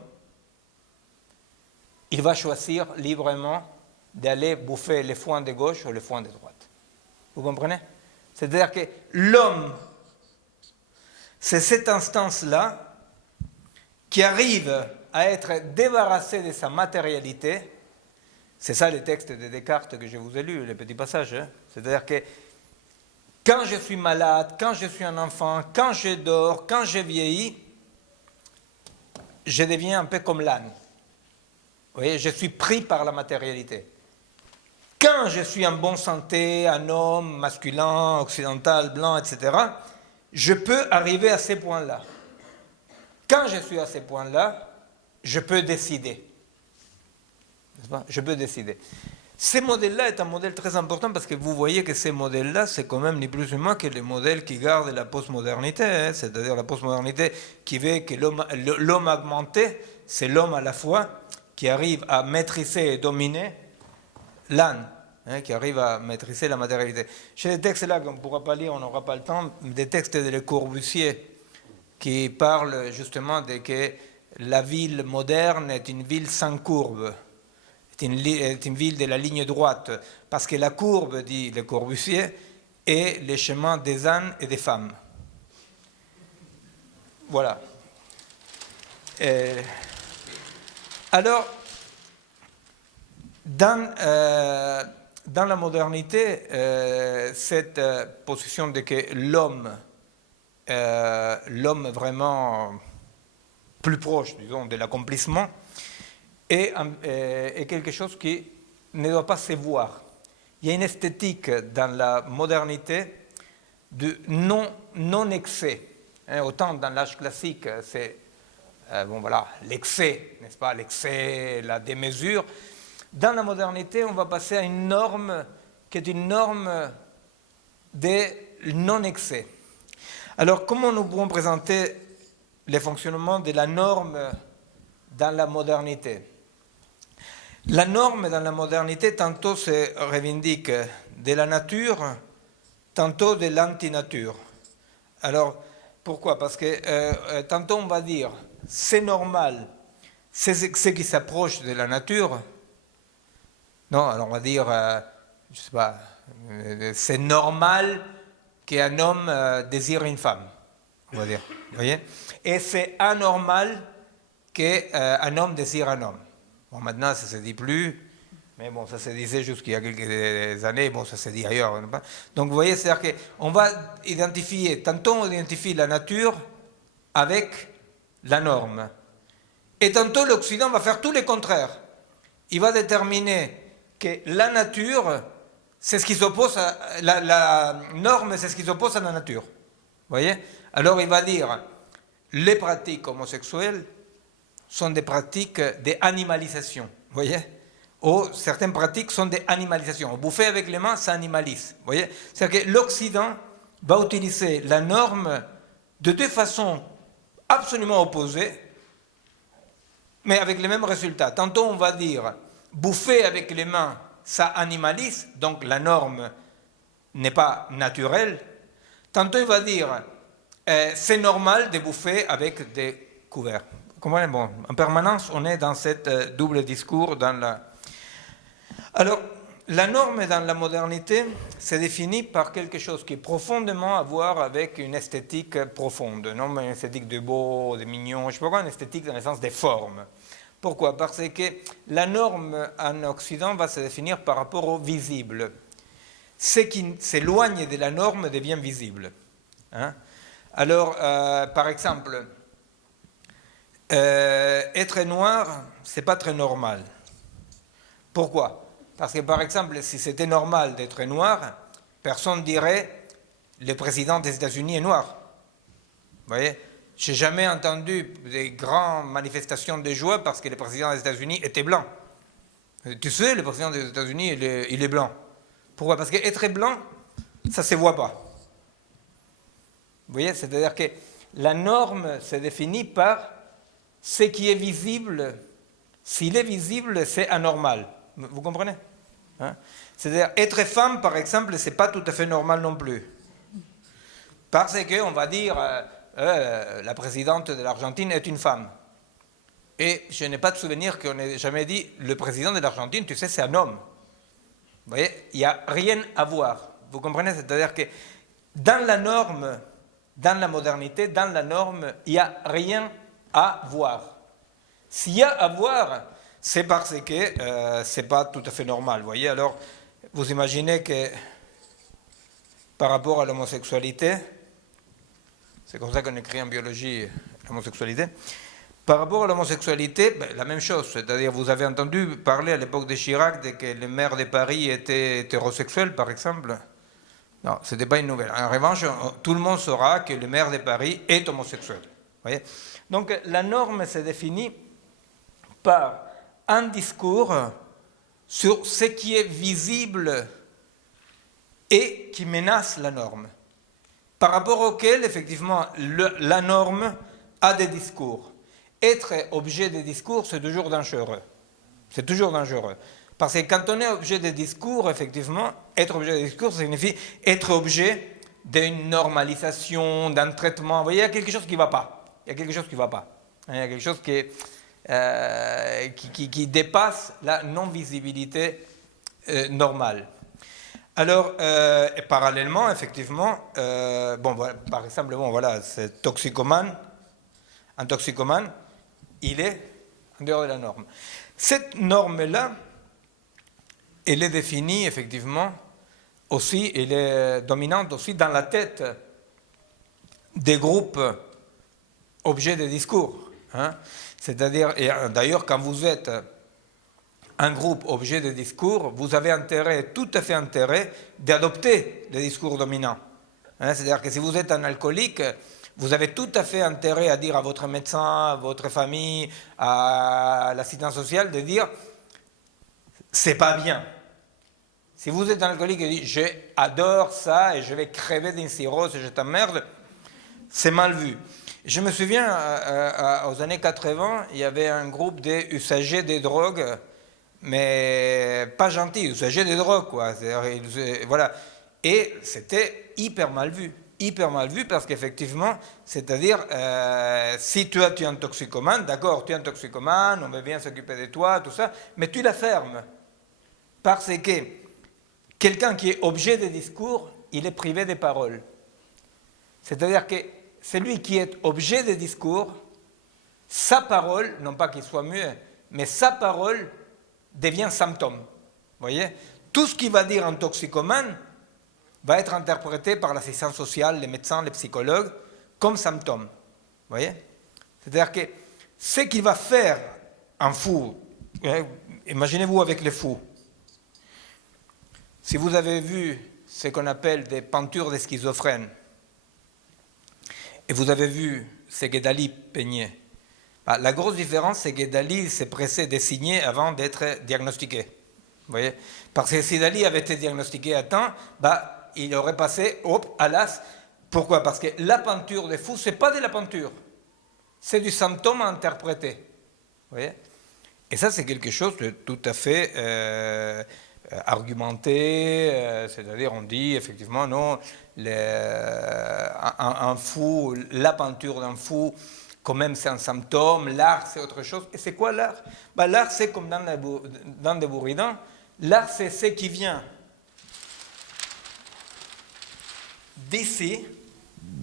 il va choisir librement d'aller bouffer les foins de gauche ou les foins de droite. Vous comprenez? C'est-à-dire que l'homme, c'est cette instance-là qui arrive à être débarrassée de sa matérialité. C'est ça les textes de Descartes que je vous ai lus, les petits passages. Hein? C'est-à-dire que quand je suis malade, quand je suis un enfant, quand je dors, quand je vieillis, je deviens un peu comme l'âne. Vous voyez, je suis pris par la matérialité. Quand je suis en bonne santé, un homme masculin, occidental, blanc, etc., je peux arriver à ces points-là. Quand je suis à ces points-là, je peux décider. N'est-ce pas? Je peux décider. Ce modèle-là est un modèle très important parce que vous voyez que ces modèles-là, c'est quand même ni plus ni moins que les modèles qui gardent la postmodernité, hein, c'est-à-dire la postmodernité qui veut que l'homme augmenté, c'est l'homme à la fois qui arrive à maîtriser et dominer l'âne, hein, qui arrive à maîtriser la matérialité. J'ai des textes là qu'on ne pourra pas lire, on n'aura pas le temps, des textes de Le Corbusier qui parlent justement de que la ville moderne est une ville sans courbe, est une ville de la ligne droite, parce que la courbe, dit Le Corbusier, est le chemin des ânes et des femmes. Voilà. Alors, dans la modernité, cette position de que l'homme vraiment plus proche, disons, de l'accomplissement, est quelque chose qui ne doit pas se voir. Il y a une esthétique dans la modernité de non-excès. Hein, autant dans l'âge classique, c'est l'excès, n'est-ce pas, l'excès, la démesure. Dans la modernité, on va passer à une norme qui est une norme de non-excès. Alors, comment nous pouvons présenter le fonctionnement de la norme dans la modernité? La norme dans la modernité, tantôt se revendique de la nature, tantôt de l'antinature. Alors, pourquoi? Parce que tantôt on va dire c'est normal, c'est ce qui s'approche de la nature. Non, alors on va dire, je sais pas, c'est normal qu'un homme désire une femme, on va dire. Vous voyez? Et c'est anormal qu'un homme désire un homme. Bon, maintenant, ça ne se dit plus, mais bon, ça se disait jusqu'il y a quelques années, bon, ça se dit ailleurs. Donc, vous voyez, c'est-à-dire qu'on va identifier, tantôt on identifie la nature avec la norme. Et tantôt, l'Occident va faire tout le contraire. Il va déterminer que la nature, c'est ce qui s'oppose à la norme, c'est ce qui s'oppose à la nature. Vous voyez? Alors, il va dire, les pratiques homosexuelles sont des pratiques d'animalisation, vous voyez? Ou certaines pratiques sont d'animalisation. Bouffer avec les mains, ça animalise, vous voyez? C'est-à-dire que l'Occident va utiliser la norme de deux façons absolument opposées, mais avec les mêmes résultats. Tantôt on va dire, bouffer avec les mains, ça animalise, donc la norme n'est pas naturelle. Tantôt il va dire c'est normal de bouffer avec des couverts. Vous comprenez? Bon, en permanence, on est dans cette double discours. Alors, la norme dans la modernité, c'est défini par quelque chose qui est profondément à voir avec une esthétique profonde, non une esthétique de beau, de mignon, je ne sais pas quoi, une esthétique dans le sens des formes. Pourquoi? Parce que la norme en Occident va se définir par rapport au visible. Ce qui s'éloigne de la norme devient visible. Hein? Alors, par exemple, être noir, c'est pas très normal. Pourquoi? Parce que, par exemple, si c'était normal d'être noir, personne dirait le président des États-Unis est noir. Vous voyez? Je n'ai jamais entendu des grandes manifestations de joie parce que le président des États-Unis était blanc. Tu sais, le président des États-Unis, il est blanc. Pourquoi? Parce qu'être blanc, ça ne se voit pas. Vous voyez? C'est-à-dire que la norme se définit par ce qui est visible. S'il est visible, c'est anormal. Vous comprenez? Hein? C'est-à-dire, être femme, par exemple, ce n'est pas tout à fait normal non plus. Parce qu'on va dire, la présidente de l'Argentine est une femme. Et je n'ai pas de souvenir qu'on ait jamais dit, le président de l'Argentine, tu sais, c'est un homme. Vous voyez? Il n'y a rien à voir. Vous comprenez? C'est-à-dire que dans la norme, dans la modernité, dans la norme, il n'y a rien à voir. S'il y a à voir, c'est parce que ce n'est pas tout à fait normal. Vous voyez? Alors, vous imaginez que par rapport à l'homosexualité, c'est comme ça qu'on écrit en biologie l'homosexualité, par rapport à l'homosexualité, ben, la même chose. C'est-à-dire, vous avez entendu parler à l'époque de Chirac de que le maire de Paris était hétérosexuel, par exemple? Non, ce n'était pas une nouvelle. En revanche, tout le monde saura que le maire de Paris est homosexuel. Vous voyez? Donc, la norme se définit par un discours sur ce qui est visible et qui menace la norme, par rapport auquel, effectivement, la norme a des discours. Être objet de discours, c'est toujours dangereux. C'est toujours dangereux. Parce que quand on est objet de discours, effectivement, être objet de discours, ça signifie être objet d'une normalisation, d'un traitement. Vous voyez, il y a quelque chose qui ne va pas. Il y a quelque chose qui ne va pas. Il y a quelque chose qui dépasse la non-visibilité normale. Alors, parallèlement, effectivement, par exemple, voilà, c'est toxicomane. Un toxicomane, il est en dehors de la norme. Cette norme-là, elle est définie, effectivement, aussi, elle est dominante aussi dans la tête des groupes objets de discours. Hein. C'est-à-dire, et d'ailleurs, quand vous êtes un groupe objet de discours, vous avez intérêt, tout à fait intérêt, d'adopter les discours dominants. Hein, c'est-à-dire que si vous êtes un alcoolique, vous avez tout à fait intérêt à dire à votre médecin, à votre famille, à l'assistance sociale, de dire « c'est pas bien ». Si vous êtes un alcoolique et dites « j'adore ça et je vais crever d'une cirrhose et je t'emmerde », c'est mal vu. Je me souviens, aux années 80, il y avait un groupe d'usagers des drogues, mais pas gentils, usagers des drogues, quoi. Voilà. Et c'était hyper mal vu parce qu'effectivement, c'est-à-dire, si tu es un toxicomane, d'accord, tu es un toxicomane, on veut bien s'occuper de toi, tout ça, mais tu la fermes. Parce que quelqu'un qui est objet de discours, il est privé des paroles. C'est-à-dire que celui qui est objet de discours, sa parole, non pas qu'il soit muet, mais sa parole devient symptôme. Vous voyez? Tout ce qu'il va dire un toxicomane va être interprété par l'assistance sociale, les médecins, les psychologues, comme symptôme. Vous voyez? C'est-à-dire que ce qu'il va faire un fou, imaginez-vous avec les fous. Si vous avez vu ce qu'on appelle des peintures des schizophrènes, et vous avez vu ce que Dali peignait, la grosse différence, c'est que Dali s'est pressé de signer avant d'être diagnostiqué. Vous voyez? Parce que si Dali avait été diagnostiqué à temps, il aurait passé, à l'as. Pourquoi? Parce que la peinture des fous, ce n'est pas de la peinture. C'est du symptôme à interpréter. Vous voyez? Et ça, c'est quelque chose de tout à fait argumentée, c'est-à-dire on dit effectivement non, un fou, la peinture d'un fou, quand même c'est un symptôme, l'art c'est autre chose. Et c'est quoi l'art? L'art c'est comme dans des Buridan, l'art c'est ce qui vient d'ici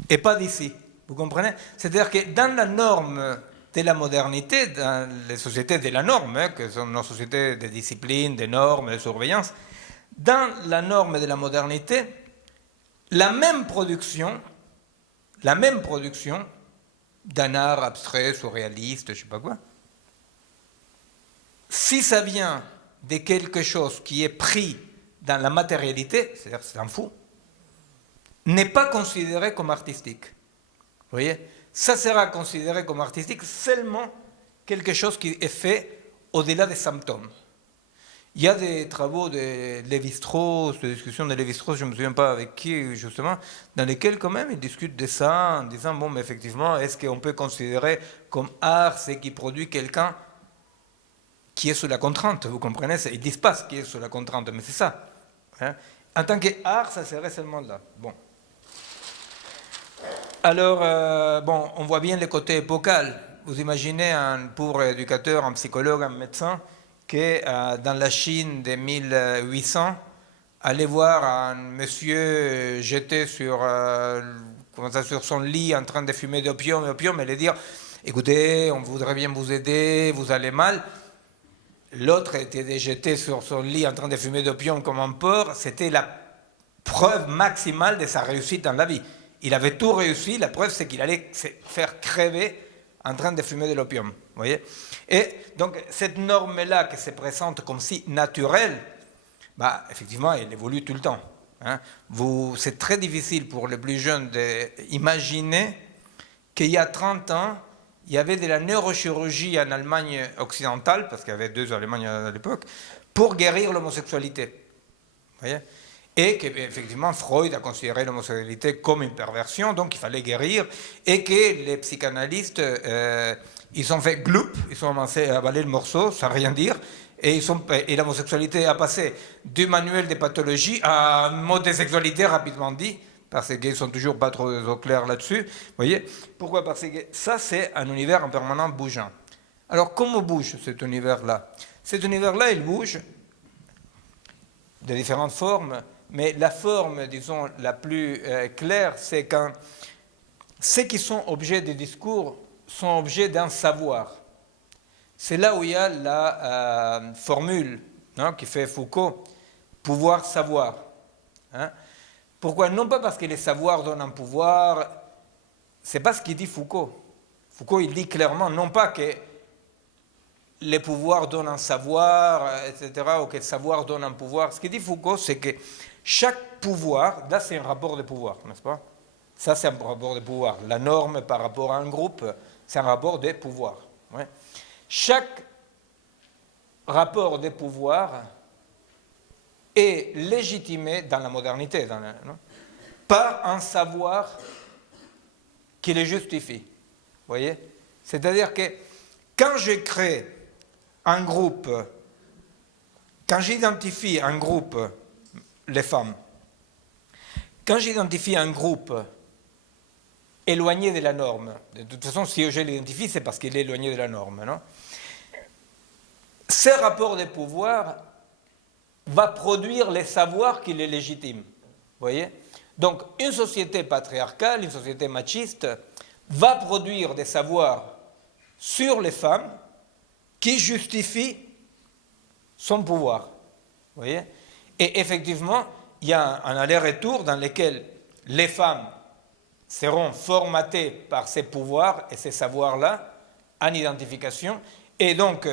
et pas d'ici. Vous comprenez? C'est-à-dire que dans la norme de la modernité, dans les sociétés de la norme, que sont nos sociétés de discipline, de normes, de surveillance, dans la norme de la modernité, la même production d'un art abstrait, surréaliste, je ne sais pas quoi, si ça vient de quelque chose qui est pris dans la matérialité, c'est-à-dire c'est un fou, n'est pas considéré comme artistique. Vous voyez? Ça sera considéré comme artistique seulement quelque chose qui est fait au-delà des symptômes. Il y a des travaux de Lévi-Strauss, des discussions de Lévi-Strauss, je ne me souviens pas avec qui justement, dans lesquels quand même ils discutent de ça en disant, bon, mais effectivement, est-ce qu'on peut considérer comme art ce qui produit quelqu'un qui est sous la contrainte, vous comprenez? Ils ne disent pas ce qui est sous la contrainte, mais c'est ça. Hein? En tant qu'art, ça serait seulement là. Bon. Alors, on voit bien le côté épocal. Vous imaginez un pauvre éducateur, un psychologue, un médecin, qui, dans la Chine de 1800, allait voir un monsieur jeté sur son lit en train de fumer d'opium et lui dire « Écoutez, on voudrait bien vous aider, vous allez mal ». L'autre était jeté sur son lit en train de fumer d'opium comme un porc. C'était la preuve maximale de sa réussite dans la vie. Il avait tout réussi, la preuve c'est qu'il allait se faire crever en train de fumer de l'opium. Vous voyez? Et donc cette norme-là qui se présente comme si naturelle, effectivement elle évolue tout le temps. Hein. C'est très difficile pour les plus jeunes d'imaginer qu'il y a 30 ans, il y avait de la neurochirurgie en Allemagne occidentale, parce qu'il y avait 2 Allemagnes à l'époque, pour guérir l'homosexualité. Vous voyez? Et qu'effectivement Freud a considéré l'homosexualité comme une perversion, donc il fallait guérir, et que les psychanalystes, ils ont fait gloup, ils ont commencé à avaler le morceau, sans rien dire, et l'homosexualité a passé du manuel de pathologie à un mode de sexualité rapidement dit, parce qu'ils ne sont toujours pas trop au clair là-dessus. Vous voyez? Pourquoi? Parce que ça, c'est un univers en permanent bougeant. Alors, comment bouge cet univers-là? Cet univers-là, il bouge de différentes formes, mais la forme, disons, la plus claire, c'est quand ceux qui sont objets des discours sont objets d'un savoir. C'est là où il y a la formule qui fait Foucault, pouvoir savoir. Hein? Pourquoi? Non pas parce que les savoirs donnent un pouvoir, c'est pas ce qu'il dit Foucault. Foucault, il dit clairement, non pas que les pouvoirs donnent un savoir, etc., ou que le savoir donne un pouvoir. Ce qu'il dit Foucault, c'est que chaque pouvoir, là c'est un rapport de pouvoir, n'est-ce pas? Ça c'est un rapport de pouvoir. La norme par rapport à un groupe, c'est un rapport de pouvoir. Ouais. Chaque rapport de pouvoir est légitimé dans la modernité, par un savoir qui le justifie. Vous voyez? C'est-à-dire que quand je crée un groupe, quand j'identifie un groupe, les femmes, quand j'identifie un groupe éloigné de la norme, de toute façon, si je l'identifie, c'est parce qu'il est éloigné de la norme, non? Ce rapport de pouvoir va produire les savoirs qui les légitiment. Vous voyez? Donc, une société patriarcale, une société machiste, va produire des savoirs sur les femmes qui justifient son pouvoir. Vous voyez? Et effectivement, il y a un aller-retour dans lequel les femmes seront formatées par ces pouvoirs et ces savoirs-là en identification, et donc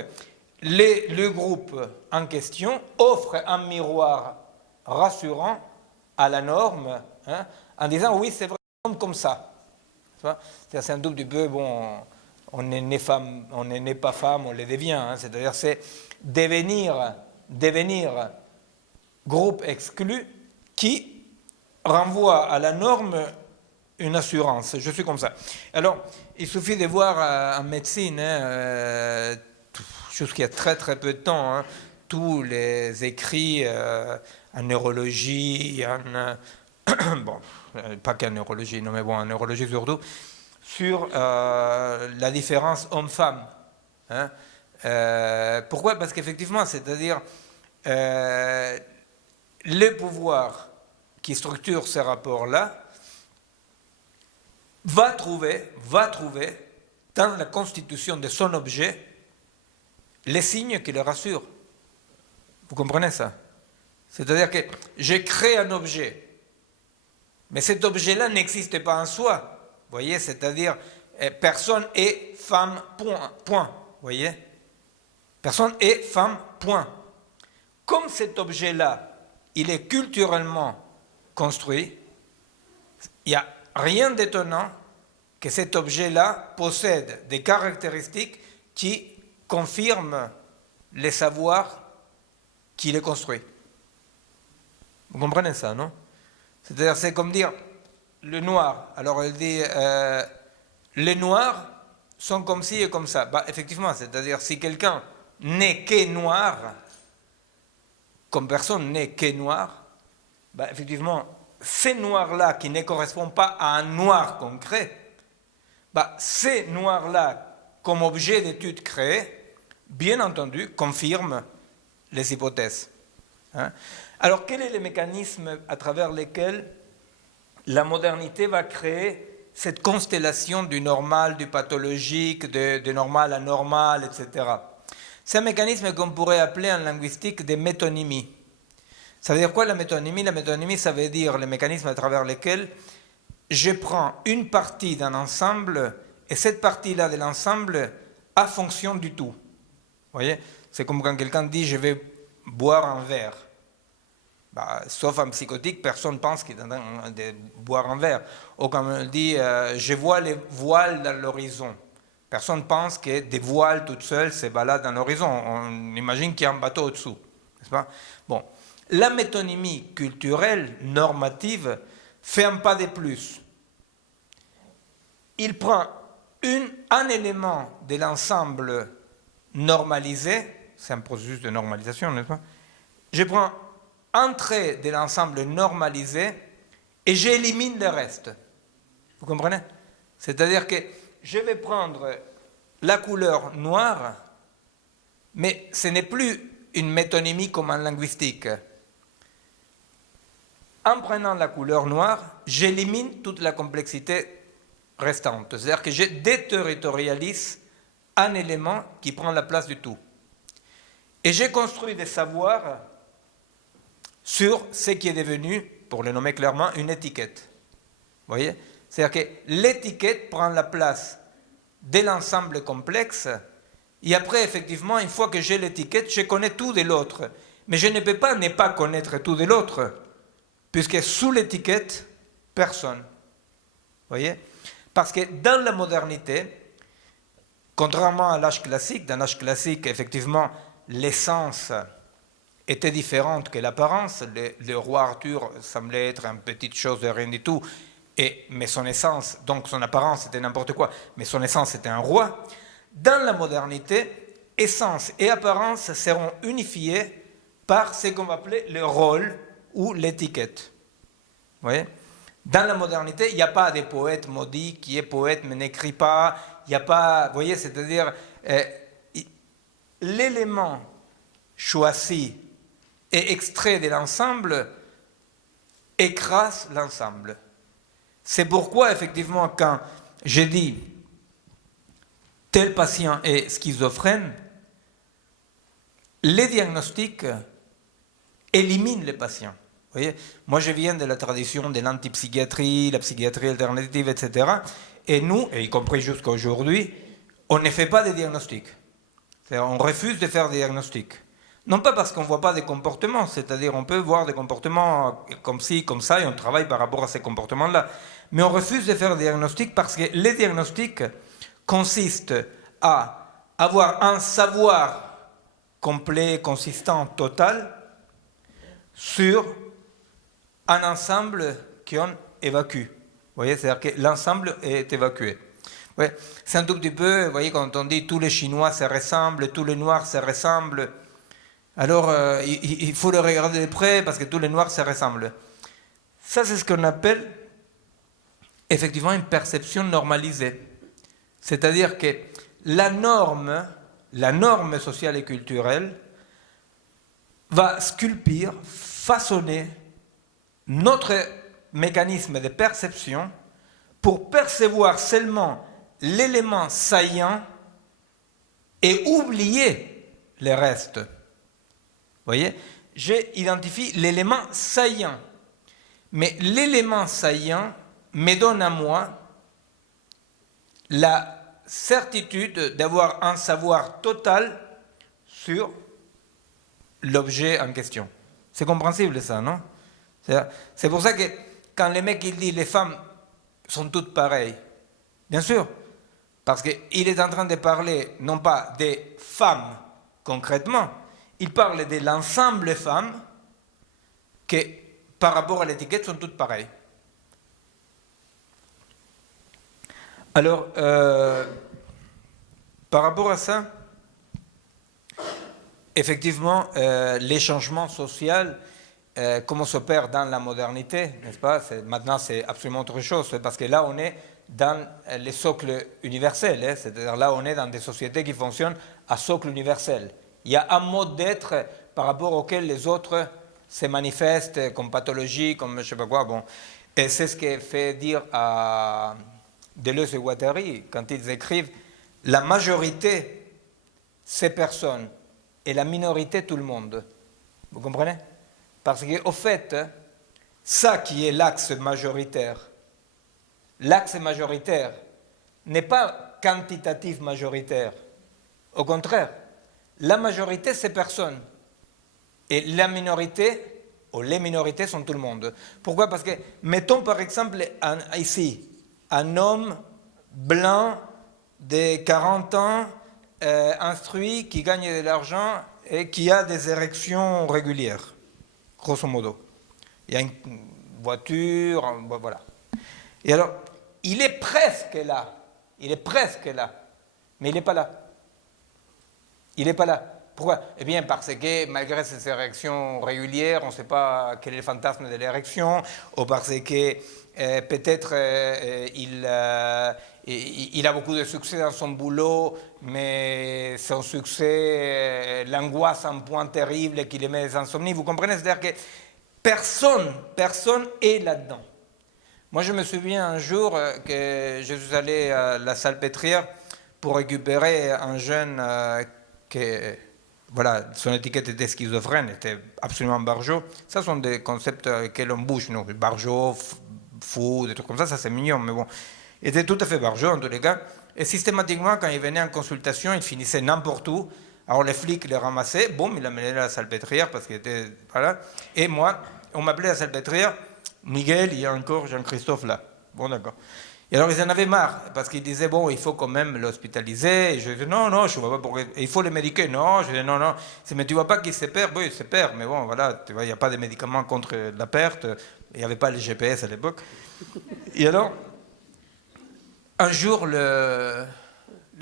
le groupe en question offre un miroir rassurant à la norme, en disant oui, c'est vraiment comme ça. C'est un tout petit peu, bon, on n'est né femme, on n'est né pas femme, on le devient. C'est-à-dire, c'est devenir groupe exclu qui renvoie à la norme une assurance. Je suis comme ça. Alors, il suffit de voir en médecine, jusqu'il y a très très peu de temps, tous les écrits en neurologie, bon, pas qu'en neurologie, non mais bon, en neurologie surtout, sur la différence homme-femme. Hein. Pourquoi? Parce qu'effectivement, c'est-à-dire le pouvoir qui structure ces rapports-là va trouver dans la constitution de son objet les signes qui le rassurent. Vous comprenez ça? C'est-à-dire que je crée un objet, mais cet objet-là n'existe pas en soi. Vous voyez? C'est-à-dire, personne est femme, point. Vous voyez? Personne est femme, point. Comme cet objet-là, il est culturellement construit, il n'y a rien d'étonnant que cet objet-là possède des caractéristiques qui confirment les savoirs qui les construit. Vous comprenez ça, non? C'est-à-dire, c'est comme dire le noir. Alors, elle dit les noirs sont comme ci et comme ça. Bah, effectivement, c'est-à-dire, si quelqu'un n'est que noir, comme personne n'est que noir, bah, effectivement, ces noirs-là qui ne correspondent pas à un noir concret, bah, ces noirs-là, comme objet d'étude créé, bien entendu, confirment les hypothèses. Hein? Alors, quel est le mécanisme à travers lequel la modernité va créer cette constellation du normal, du pathologique, du normal anormal, etc. C'est un mécanisme qu'on pourrait appeler en linguistique de métonymie. Ça veut dire quoi la métonymie? La métonymie, ça veut dire le mécanisme à travers lequel je prends une partie d'un ensemble et cette partie-là de l'ensemble a fonction du tout. Vous voyez? C'est comme quand quelqu'un dit « je vais boire un verre ». Bah, sauf un psychotique, personne ne pense qu'il est en train de boire un verre. Ou quand on dit je vois les voiles dans l'horizon. Personne ne pense que des voiles toutes seules se baladent dans l'horizon. On imagine qu'il y a un bateau au-dessous. N'est-ce pas? Bon. La métonymie culturelle, normative, fait un pas de plus. Il prend un élément de l'ensemble normalisé, c'est un processus de normalisation, n'est-ce pas? Je prends un trait de l'ensemble normalisé et j'élimine le reste. Vous comprenez? C'est-à-dire que je vais prendre la couleur noire, mais ce n'est plus une métonymie comme en linguistique. En prenant la couleur noire, j'élimine toute la complexité restante. C'est-à-dire que je déterritorialise un élément qui prend la place du tout. Et j'ai construit des savoirs sur ce qui est devenu, pour le nommer clairement, une étiquette. Vous voyez? C'est-à-dire que l'étiquette prend la place de l'ensemble complexe, et après, effectivement, une fois que j'ai l'étiquette, je connais tout de l'autre. Mais je ne peux pas ne pas connaître tout de l'autre, puisque sous l'étiquette, personne. Vous voyez? Parce que dans la modernité, contrairement à l'âge classique, dans l'âge classique, effectivement, l'essence était différente que l'apparence. Le roi Arthur semblait être une petite chose de rien du tout, mais son essence, donc son apparence, c'était n'importe quoi, mais son essence était un roi. Dans la modernité, essence et apparence seront unifiées par ce qu'on va appeler le rôle ou l'étiquette. Vous voyez? Dans la modernité, il n'y a pas de poète maudit qui est poète mais n'écrit pas. Il n'y a pas, vous voyez, c'est-à-dire l'élément choisi et extrait de l'ensemble écrase l'ensemble. C'est pourquoi, effectivement, quand j'ai dit tel patient est schizophrène, les diagnostics éliminent les patients. Vous voyez? Moi, je viens de la tradition de l'antipsychiatrie, la psychiatrie alternative, etc. Et nous, et y compris jusqu'à aujourd'hui, on ne fait pas de diagnostics. C'est-à-dire, on refuse de faire des diagnostics. Non pas parce qu'on ne voit pas des comportements, c'est-à-dire on peut voir des comportements comme ci, comme ça, et on travaille par rapport à ces comportements-là. Mais on refuse de faire des diagnostics parce que les diagnostics consistent à avoir un savoir complet, consistant, total, sur un ensemble qu'on évacue. Vous voyez, c'est-à-dire que l'ensemble est évacué. Ouais, c'est un tout petit peu, vous voyez, quand on dit tous les Chinois se ressemblent, tous les Noirs se ressemblent, Alors, il faut le regarder de près parce que tous les noirs se ressemblent. Ça, c'est ce qu'on appelle effectivement une perception normalisée. C'est-à-dire que la norme sociale et culturelle, va sculpter, façonner notre mécanisme de perception pour percevoir seulement l'élément saillant et oublier le reste. Vous voyez, j'identifie l'élément saillant. Mais l'élément saillant me donne à moi la certitude d'avoir un savoir total sur l'objet en question. C'est compréhensible ça, non? C'est pour ça que quand les mecs ils disent les femmes sont toutes pareilles, bien sûr, parce qu'il est en train de parler non pas des femmes concrètement, il parle de l'ensemble des femmes qui, par rapport à l'étiquette, sont toutes pareilles. Alors, par rapport à ça, effectivement, les changements sociaux, comment s'opèrent dans la modernité, n'est-ce pas? Maintenant, c'est absolument autre chose, parce que là, on est dans les socles universels, hein, c'est-à-dire là, on est dans des sociétés qui fonctionnent à socle universel. Il y a un mode d'être par rapport auquel les autres se manifestent comme pathologie, comme je ne sais pas quoi. Bon. Et c'est ce qui fait dire à Deleuze et Guattari, quand ils écrivent « La majorité, c'est personne, et la minorité, tout le monde ». Vous comprenez? Parce qu'au fait, ça qui est l'axe majoritaire n'est pas quantitatif majoritaire. Au contraire, la majorité, c'est personne. Et la minorité, ou les minorités, sont tout le monde. Pourquoi? Parce que, mettons par exemple ici, un homme blanc de 40 ans, instruit, qui gagne de l'argent et qui a des érections régulières, grosso modo. Il y a une voiture, voilà. Et alors, il est presque là, mais il n'est pas là. Il n'est pas là. Pourquoi? Eh bien, parce que malgré ces érections régulières, on ne sait pas quel est le fantasme de l'érection, ou parce que peut-être il a beaucoup de succès dans son boulot, mais son succès l'angoisse à un point terrible qui le met des insomnies. Vous comprenez? C'est-à-dire que personne est là-dedans. Moi, je me souviens un jour que je suis allé à la Salpêtrière pour récupérer un jeune qui... Voilà, son étiquette était schizophrène, était absolument barjot. Ça sont des concepts que l'on bouge, non? Barjot, fou, des trucs comme ça c'est mignon, mais bon. Il était tout à fait barjot en tous les cas. Et systématiquement, quand il venait en consultation, il finissait n'importe où. Alors les flics le ramassaient, boum, il l'amenaient à la Salpêtrière parce qu'il était. Voilà. Et moi, on m'appelait à la Salpêtrière, Miguel, il y a encore Jean-Christophe là. Bon, d'accord. Et alors ils en avaient marre, parce qu'ils disaient, bon, il faut quand même l'hospitaliser. Et je disais, non, je ne vois pas pourquoi. Et il faut les médiquer. Non, je disais, non. Mais tu ne vois pas qu'il se perd? Oui, il se perd, mais bon, voilà, tu vois, il n'y a pas de médicaments contre la perte. Il n'y avait pas les GPS à l'époque. Et alors, un jour, le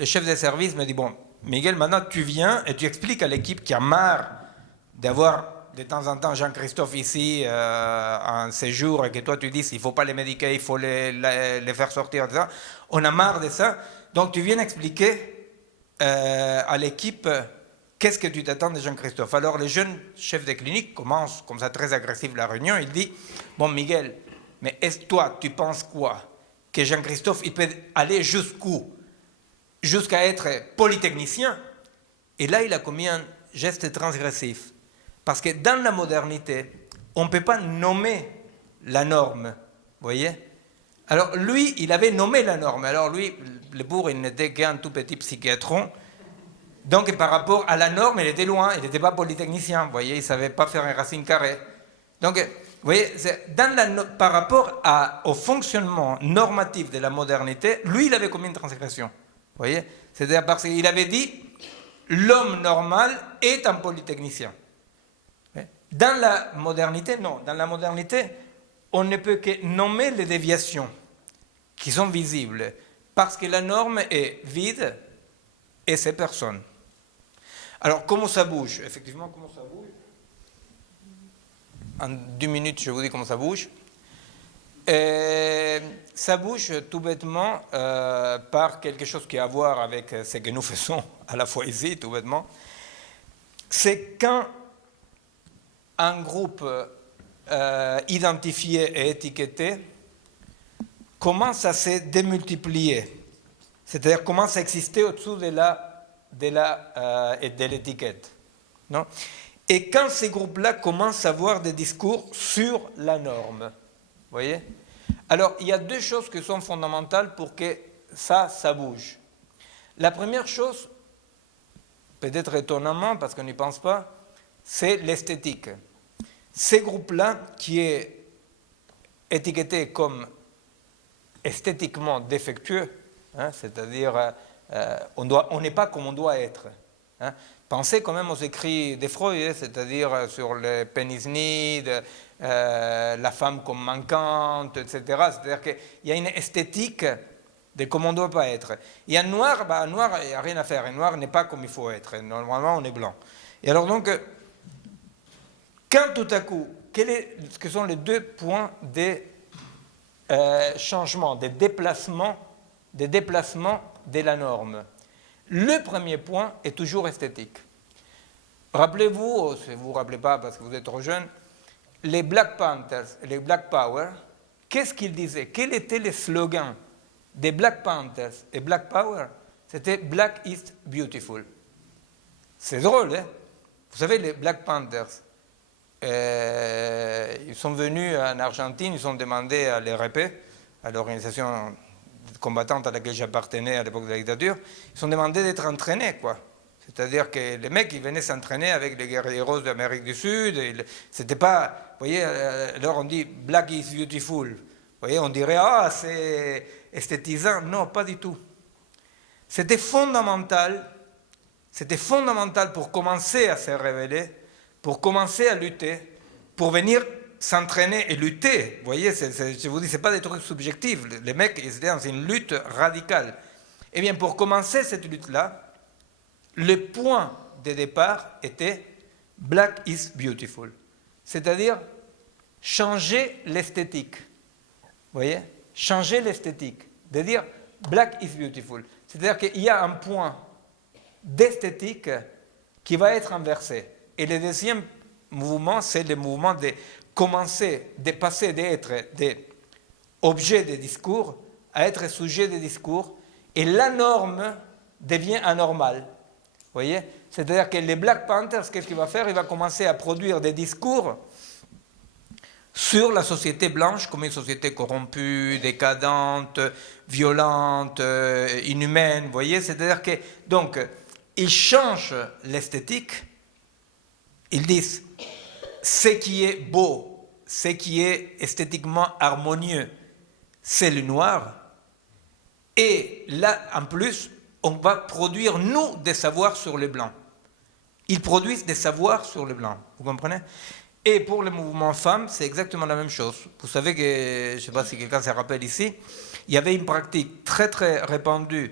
chef de service me dit, bon, Miguel, maintenant tu viens et tu expliques à l'équipe qui a marre d'avoir de temps en temps Jean-Christophe ici en séjour et que toi tu dis il ne faut pas les médiquer, il faut les faire sortir, etc. On a marre de ça. Donc tu viens expliquer à l'équipe qu'est-ce que tu t'attends de Jean-Christophe. Alors le jeune chef de clinique commence comme ça très agressif la réunion, il dit bon Miguel, mais toi tu penses quoi? Que Jean-Christophe il peut aller jusqu'où? Jusqu'à être polytechnicien? Et là il a commis un geste transgressif. Parce que dans la modernité, on ne peut pas nommer la norme, vous voyez? Alors lui, il avait nommé la norme. Alors lui, le bourg, il n'était qu'un tout petit psychiatron. Donc par rapport à la norme, il était loin, il n'était pas polytechnicien, vous voyez? Il ne savait pas faire un racine carrée. Donc, vous voyez, par rapport au fonctionnement normatif de la modernité, lui, il avait commis une transgression, vous voyez? C'est-à-dire parce qu'il avait dit, l'homme normal est un polytechnicien. Dans la modernité, non. Dans la modernité, on ne peut que nommer les déviations qui sont visibles parce que la norme est vide et c'est personne. Alors, comment ça bouge? Effectivement, comment ça bouge? En 2 minutes, je vous dis comment ça bouge. Ça bouge tout bêtement par quelque chose qui a à voir avec ce que nous faisons à la fois ici, tout bêtement. C'est quand un groupe identifié et étiqueté commence à se démultiplier, c'est-à-dire commence à exister au-dessous de l'étiquette. Non? Et quand ces groupes-là commencent à avoir des discours sur la norme, vous voyez? Alors, il y a 2 choses qui sont fondamentales pour que ça bouge. La première chose, peut-être étonnamment, parce qu'on n'y pense pas, c'est l'esthétique. Ces groupes-là, qui est étiqueté comme esthétiquement défectueux, hein, c'est-à-dire on n'est pas comme on doit être. Hein. Pensez quand même aux écrits de Freud, hein, c'est-à-dire sur le pénis-nid, la femme comme manquante, etc. C'est-à-dire qu'il y a une esthétique de comment on ne doit pas être. Et en noir, il n'y a rien à faire. Un noir n'est pas comme il faut être. Normalement, on est blanc. Et alors donc, quand tout à coup, quels sont les 2 points de changement, de déplacement de la norme? Le premier point est toujours esthétique. Rappelez-vous, si vous ne vous rappelez pas parce que vous êtes trop jeune, les Black Panthers et les Black Power, qu'est-ce qu'ils disaient? Quel était le slogan des Black Panthers et Black Power? C'était Black is beautiful. C'est drôle, hein? Vous savez, les Black Panthers, ils sont venus en Argentine, ils ont demandé à l'RP, à l'organisation combattante à laquelle j'appartenais à l'époque de la dictature, ils ont demandé d'être entraînés, quoi. C'est-à-dire que les mecs, ils venaient s'entraîner avec les guerriers roses d'Amérique du Sud. C'était pas, vous voyez, alors on dit Black is beautiful. Vous voyez, on dirait, ah, c'est esthétisant. Non, pas du tout. C'était fondamental pour commencer à se révéler, pour commencer à lutter, pour venir s'entraîner et lutter. Vous voyez, je vous dis, ce n'est pas des trucs subjectifs. Les mecs, ils étaient dans une lutte radicale. Eh bien, pour commencer cette lutte-là, le point de départ était Black is beautiful. C'est-à-dire changer l'esthétique. Vous voyez? Changer l'esthétique. De dire Black is beautiful. C'est-à-dire qu'il y a un point d'esthétique qui va être inversé. Et le deuxième mouvement, c'est le mouvement de commencer, de passer d'être des objets de discours à être sujet de discours. Et la norme devient anormale. Vous voyez? C'est-à-dire que les Black Panthers, qu'est-ce qu'il va faire? Il va commencer à produire des discours sur la société blanche comme une société corrompue, décadente, violente, inhumaine. Vous voyez? C'est-à-dire que, donc, ils changent l'esthétique. Ils disent ce qui est beau, ce qui est esthétiquement harmonieux, c'est le noir. Et là, en plus, on va produire, nous, des savoirs sur les blancs. Ils produisent des savoirs sur les blancs. Vous comprenez? Et pour le mouvement femmes, c'est exactement la même chose. Vous savez que, je ne sais pas si quelqu'un se rappelle ici, il y avait une pratique très très répandue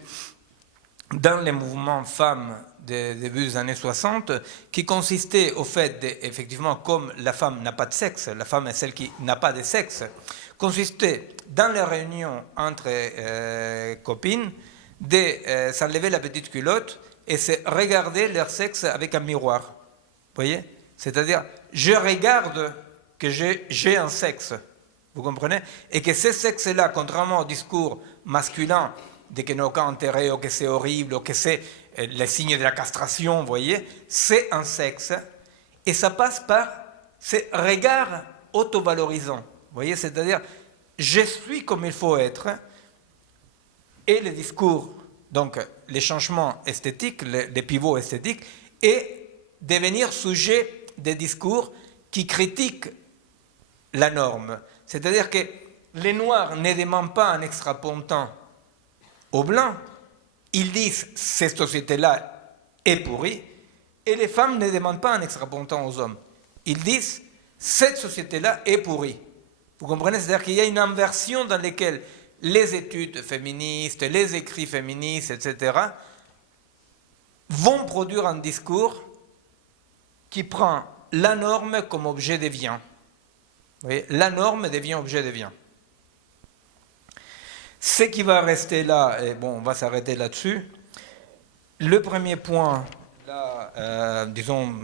dans les mouvements femmes des débuts des années 60, qui consistait au fait, effectivement, comme la femme n'a pas de sexe, la femme est celle qui n'a pas de sexe, consistait dans les réunions entre copines de s'enlever la petite culotte et se regarder leur sexe avec un miroir. Vous voyez? C'est-à-dire, je regarde que j'ai un sexe. Vous comprenez? Et que ce sexe-là, contrairement au discours masculin de que n'a aucun intérêt, ou que c'est horrible, ou que c'est le signe de la castration, vous voyez, c'est un sexe. Et ça passe par ces regards auto-valorisants. Vous voyez, c'est-à-dire, je suis comme il faut être. Et le discours, donc les changements esthétiques, les pivots esthétiques, et devenir sujet des discours qui critiquent la norme. C'est-à-dire que les Noirs ne demandent pas un extrapontant aux Blancs, ils disent « cette société-là est pourrie », et les femmes ne demandent pas un extrapontant aux hommes. Ils disent « cette société-là est pourrie ». Vous comprenez? C'est-à-dire qu'il y a une inversion dans laquelle les études féministes, les écrits féministes, etc., vont produire un discours qui prend la norme comme objet déviant. Vous voyez, la norme devient objet déviant. Ce qui va rester là, et bon, on va s'arrêter là-dessus. Le premier point, là, disons,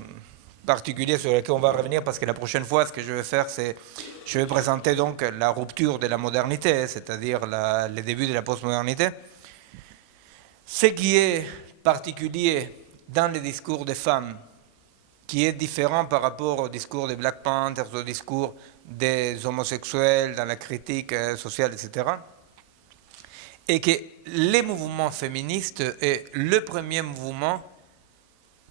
particulier sur lequel on va revenir, parce que la prochaine fois, ce que je vais faire, c'est, je vais présenter donc la rupture de la modernité, c'est-à-dire le début de la postmodernité. Ce qui est particulier dans les discours des femmes, qui est différent par rapport au discours des Black Panthers, au discours des homosexuels dans la critique sociale, etc., et que les mouvements féministes est le premier mouvement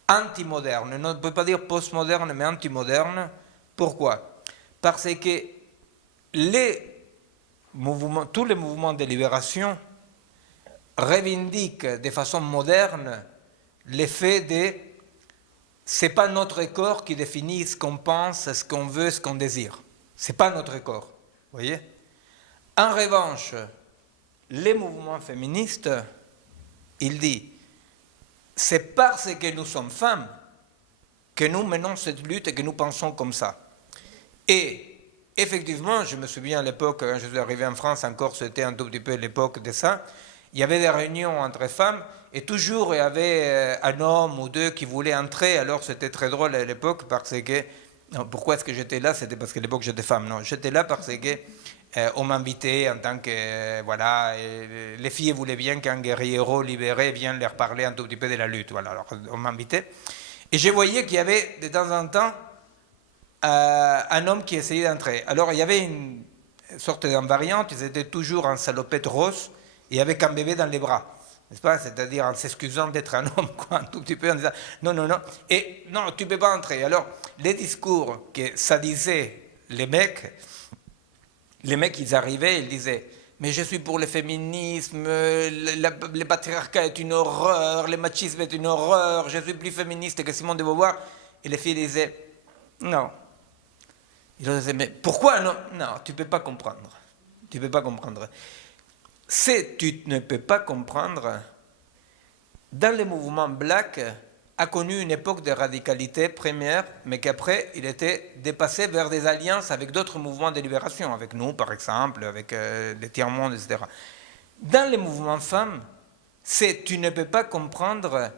anti-moderne. On ne peut pas dire postmoderne, mais anti-moderne. Pourquoi? Parce que tous les mouvements de libération revendiquent de façon moderne l'effet de c'est pas notre corps qui définit ce qu'on pense, ce qu'on veut, ce qu'on désire. C'est pas notre corps. Vous voyez? En revanche, les mouvements féministes, il dit, c'est parce que nous sommes femmes que nous menons cette lutte et que nous pensons comme ça. Et effectivement, je me souviens à l'époque, quand je suis arrivé en France, encore c'était un tout petit peu l'époque de ça, il y avait des réunions entre femmes et toujours il y avait un homme ou deux qui voulaient entrer. Alors c'était très drôle à l'époque parce que, non, pourquoi est-ce que j'étais là? C'était parce qu'à l'époque j'étais femme. Non, j'étais là parce que on m'invitait en tant que, voilà, les filles voulaient bien qu'un guerriero libéré vienne leur parler un tout petit peu de la lutte. Voilà, alors on m'invitait. Et je voyais qu'il y avait de temps en temps un homme qui essayait d'entrer. Alors il y avait une sorte d'invariante, ils étaient toujours en salopette rose et avec un bébé dans les bras. N'est-ce pas? C'est-à-dire en s'excusant d'être un homme, quoi, un tout petit peu, en disant non, non, non, et non, tu ne peux pas entrer. Alors, les discours que ça disait les mecs, ils arrivaient, ils disaient mais je suis pour le féminisme, le patriarcat est une horreur, le machisme est une horreur, je suis plus féministe que Simone de Beauvoir. Et les filles disaient non. Ils disaient mais pourquoi non? Non, tu ne peux pas comprendre. Tu ne peux pas comprendre. Tu ne peux pas comprendre, dans le mouvement black, a connu une époque de radicalité première, mais qu'après, il était dépassé vers des alliances avec d'autres mouvements de libération, avec nous, par exemple, avec les tiers-mondes, etc. Dans les mouvements femmes, tu ne peux pas comprendre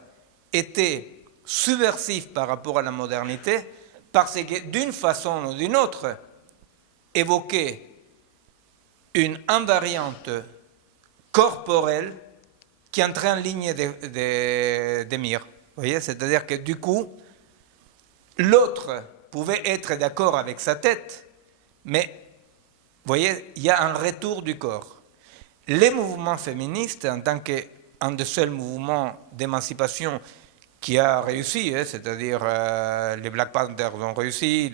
était subversif par rapport à la modernité, parce que d'une façon ou d'une autre, évoquait une invariante corporelle qui entrait en ligne de mire. Vous voyez, c'est-à-dire que du coup, l'autre pouvait être d'accord avec sa tête, mais vous voyez, il y a un retour du corps. Les mouvements féministes, en tant qu'un des seuls mouvements d'émancipation qui a réussi, c'est-à-dire les Black Panthers ont réussi,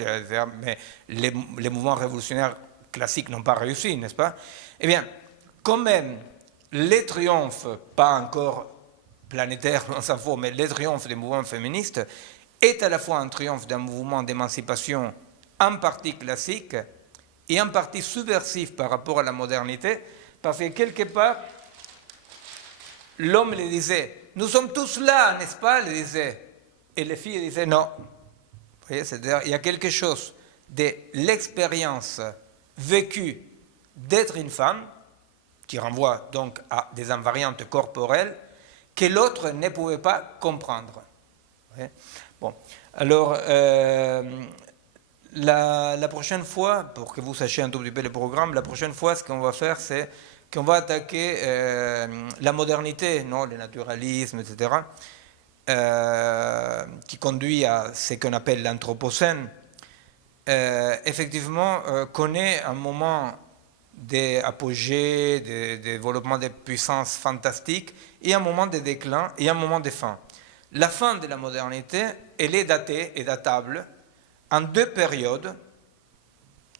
mais les mouvements révolutionnaires classiques n'ont pas réussi, n'est-ce pas? Eh bien, quand même, les triomphes, pas encore planétaires, on s'en fout, mais les triomphes des mouvements féministes est à la fois un triomphe d'un mouvement d'émancipation en partie classique et en partie subversif par rapport à la modernité, parce que quelque part, l'homme le disait, nous sommes tous là, n'est-ce pas, le disait, et les filles disaient non. Vous voyez, c'est-à-dire, il y a quelque chose de l'expérience vécue d'être une femme, qui renvoie donc à des invariantes corporelles, que l'autre ne pouvait pas comprendre. Bon, alors, la prochaine fois, pour que vous sachiez un tout petit peu le programme, la prochaine fois, ce qu'on va faire, c'est qu'on va attaquer la modernité, non, le naturalisme, etc., qui conduit à ce qu'on appelle l'anthropocène, effectivement, connaît un moment d'apogée, de développement de puissance fantastique, et un moment de déclin, et un moment de fin. La fin de la modernité, elle est datée et datable en deux périodes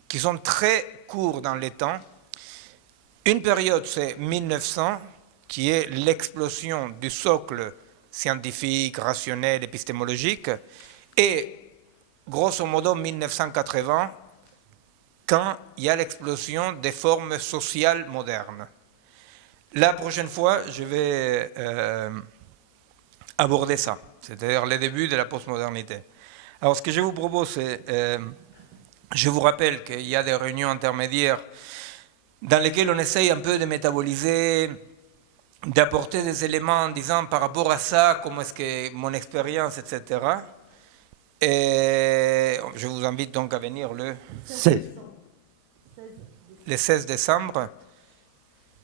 qui sont très courtes dans le temps. Une période, c'est 1900, qui est l'explosion du socle scientifique, rationnel, épistémologique, et grosso modo 1980, quand il y a l'explosion des formes sociales modernes. La prochaine fois, je vais aborder ça, c'est-à-dire les débuts de la postmodernité. Alors ce que je vous propose, c'est, je vous rappelle qu'il y a des réunions intermédiaires dans lesquelles on essaye un peu de métaboliser, d'apporter des éléments en disant par rapport à ça, comment est-ce que mon expérience, etc. Et je vous invite donc à venir le 16 décembre.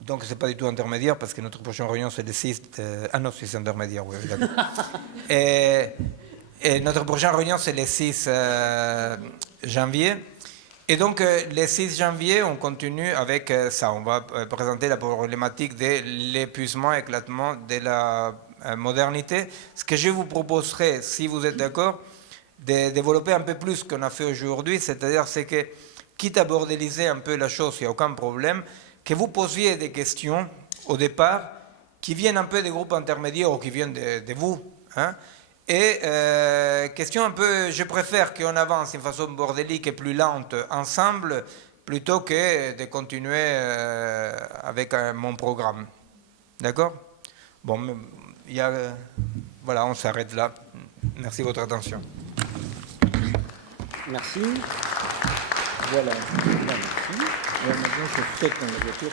Donc ce n'est pas du tout intermédiaire parce que notre prochaine réunion c'est le 6... Ah non, c'est intermédiaire, oui, d'accord. et notre prochaine réunion c'est le 6 janvier. Et donc, le 6 janvier, on continue avec ça. On va présenter la problématique de l'épuisement, éclatement de la modernité. Ce que je vous proposerai, si vous êtes d'accord, de développer un peu plus ce qu'on a fait aujourd'hui, c'est-à-dire c'est que, quitte à bordéliser un peu la chose, il n'y a aucun problème, que vous posiez des questions au départ qui viennent un peu des groupes intermédiaires ou qui viennent de vous, hein. Et question un peu, je préfère qu'on avance d'une façon bordélique et plus lente ensemble, plutôt que de continuer avec mon programme. D'accord? Bon, voilà, on s'arrête là. Merci de votre attention. Merci. Voilà. Merci. Maintenant, je fais ton voiture.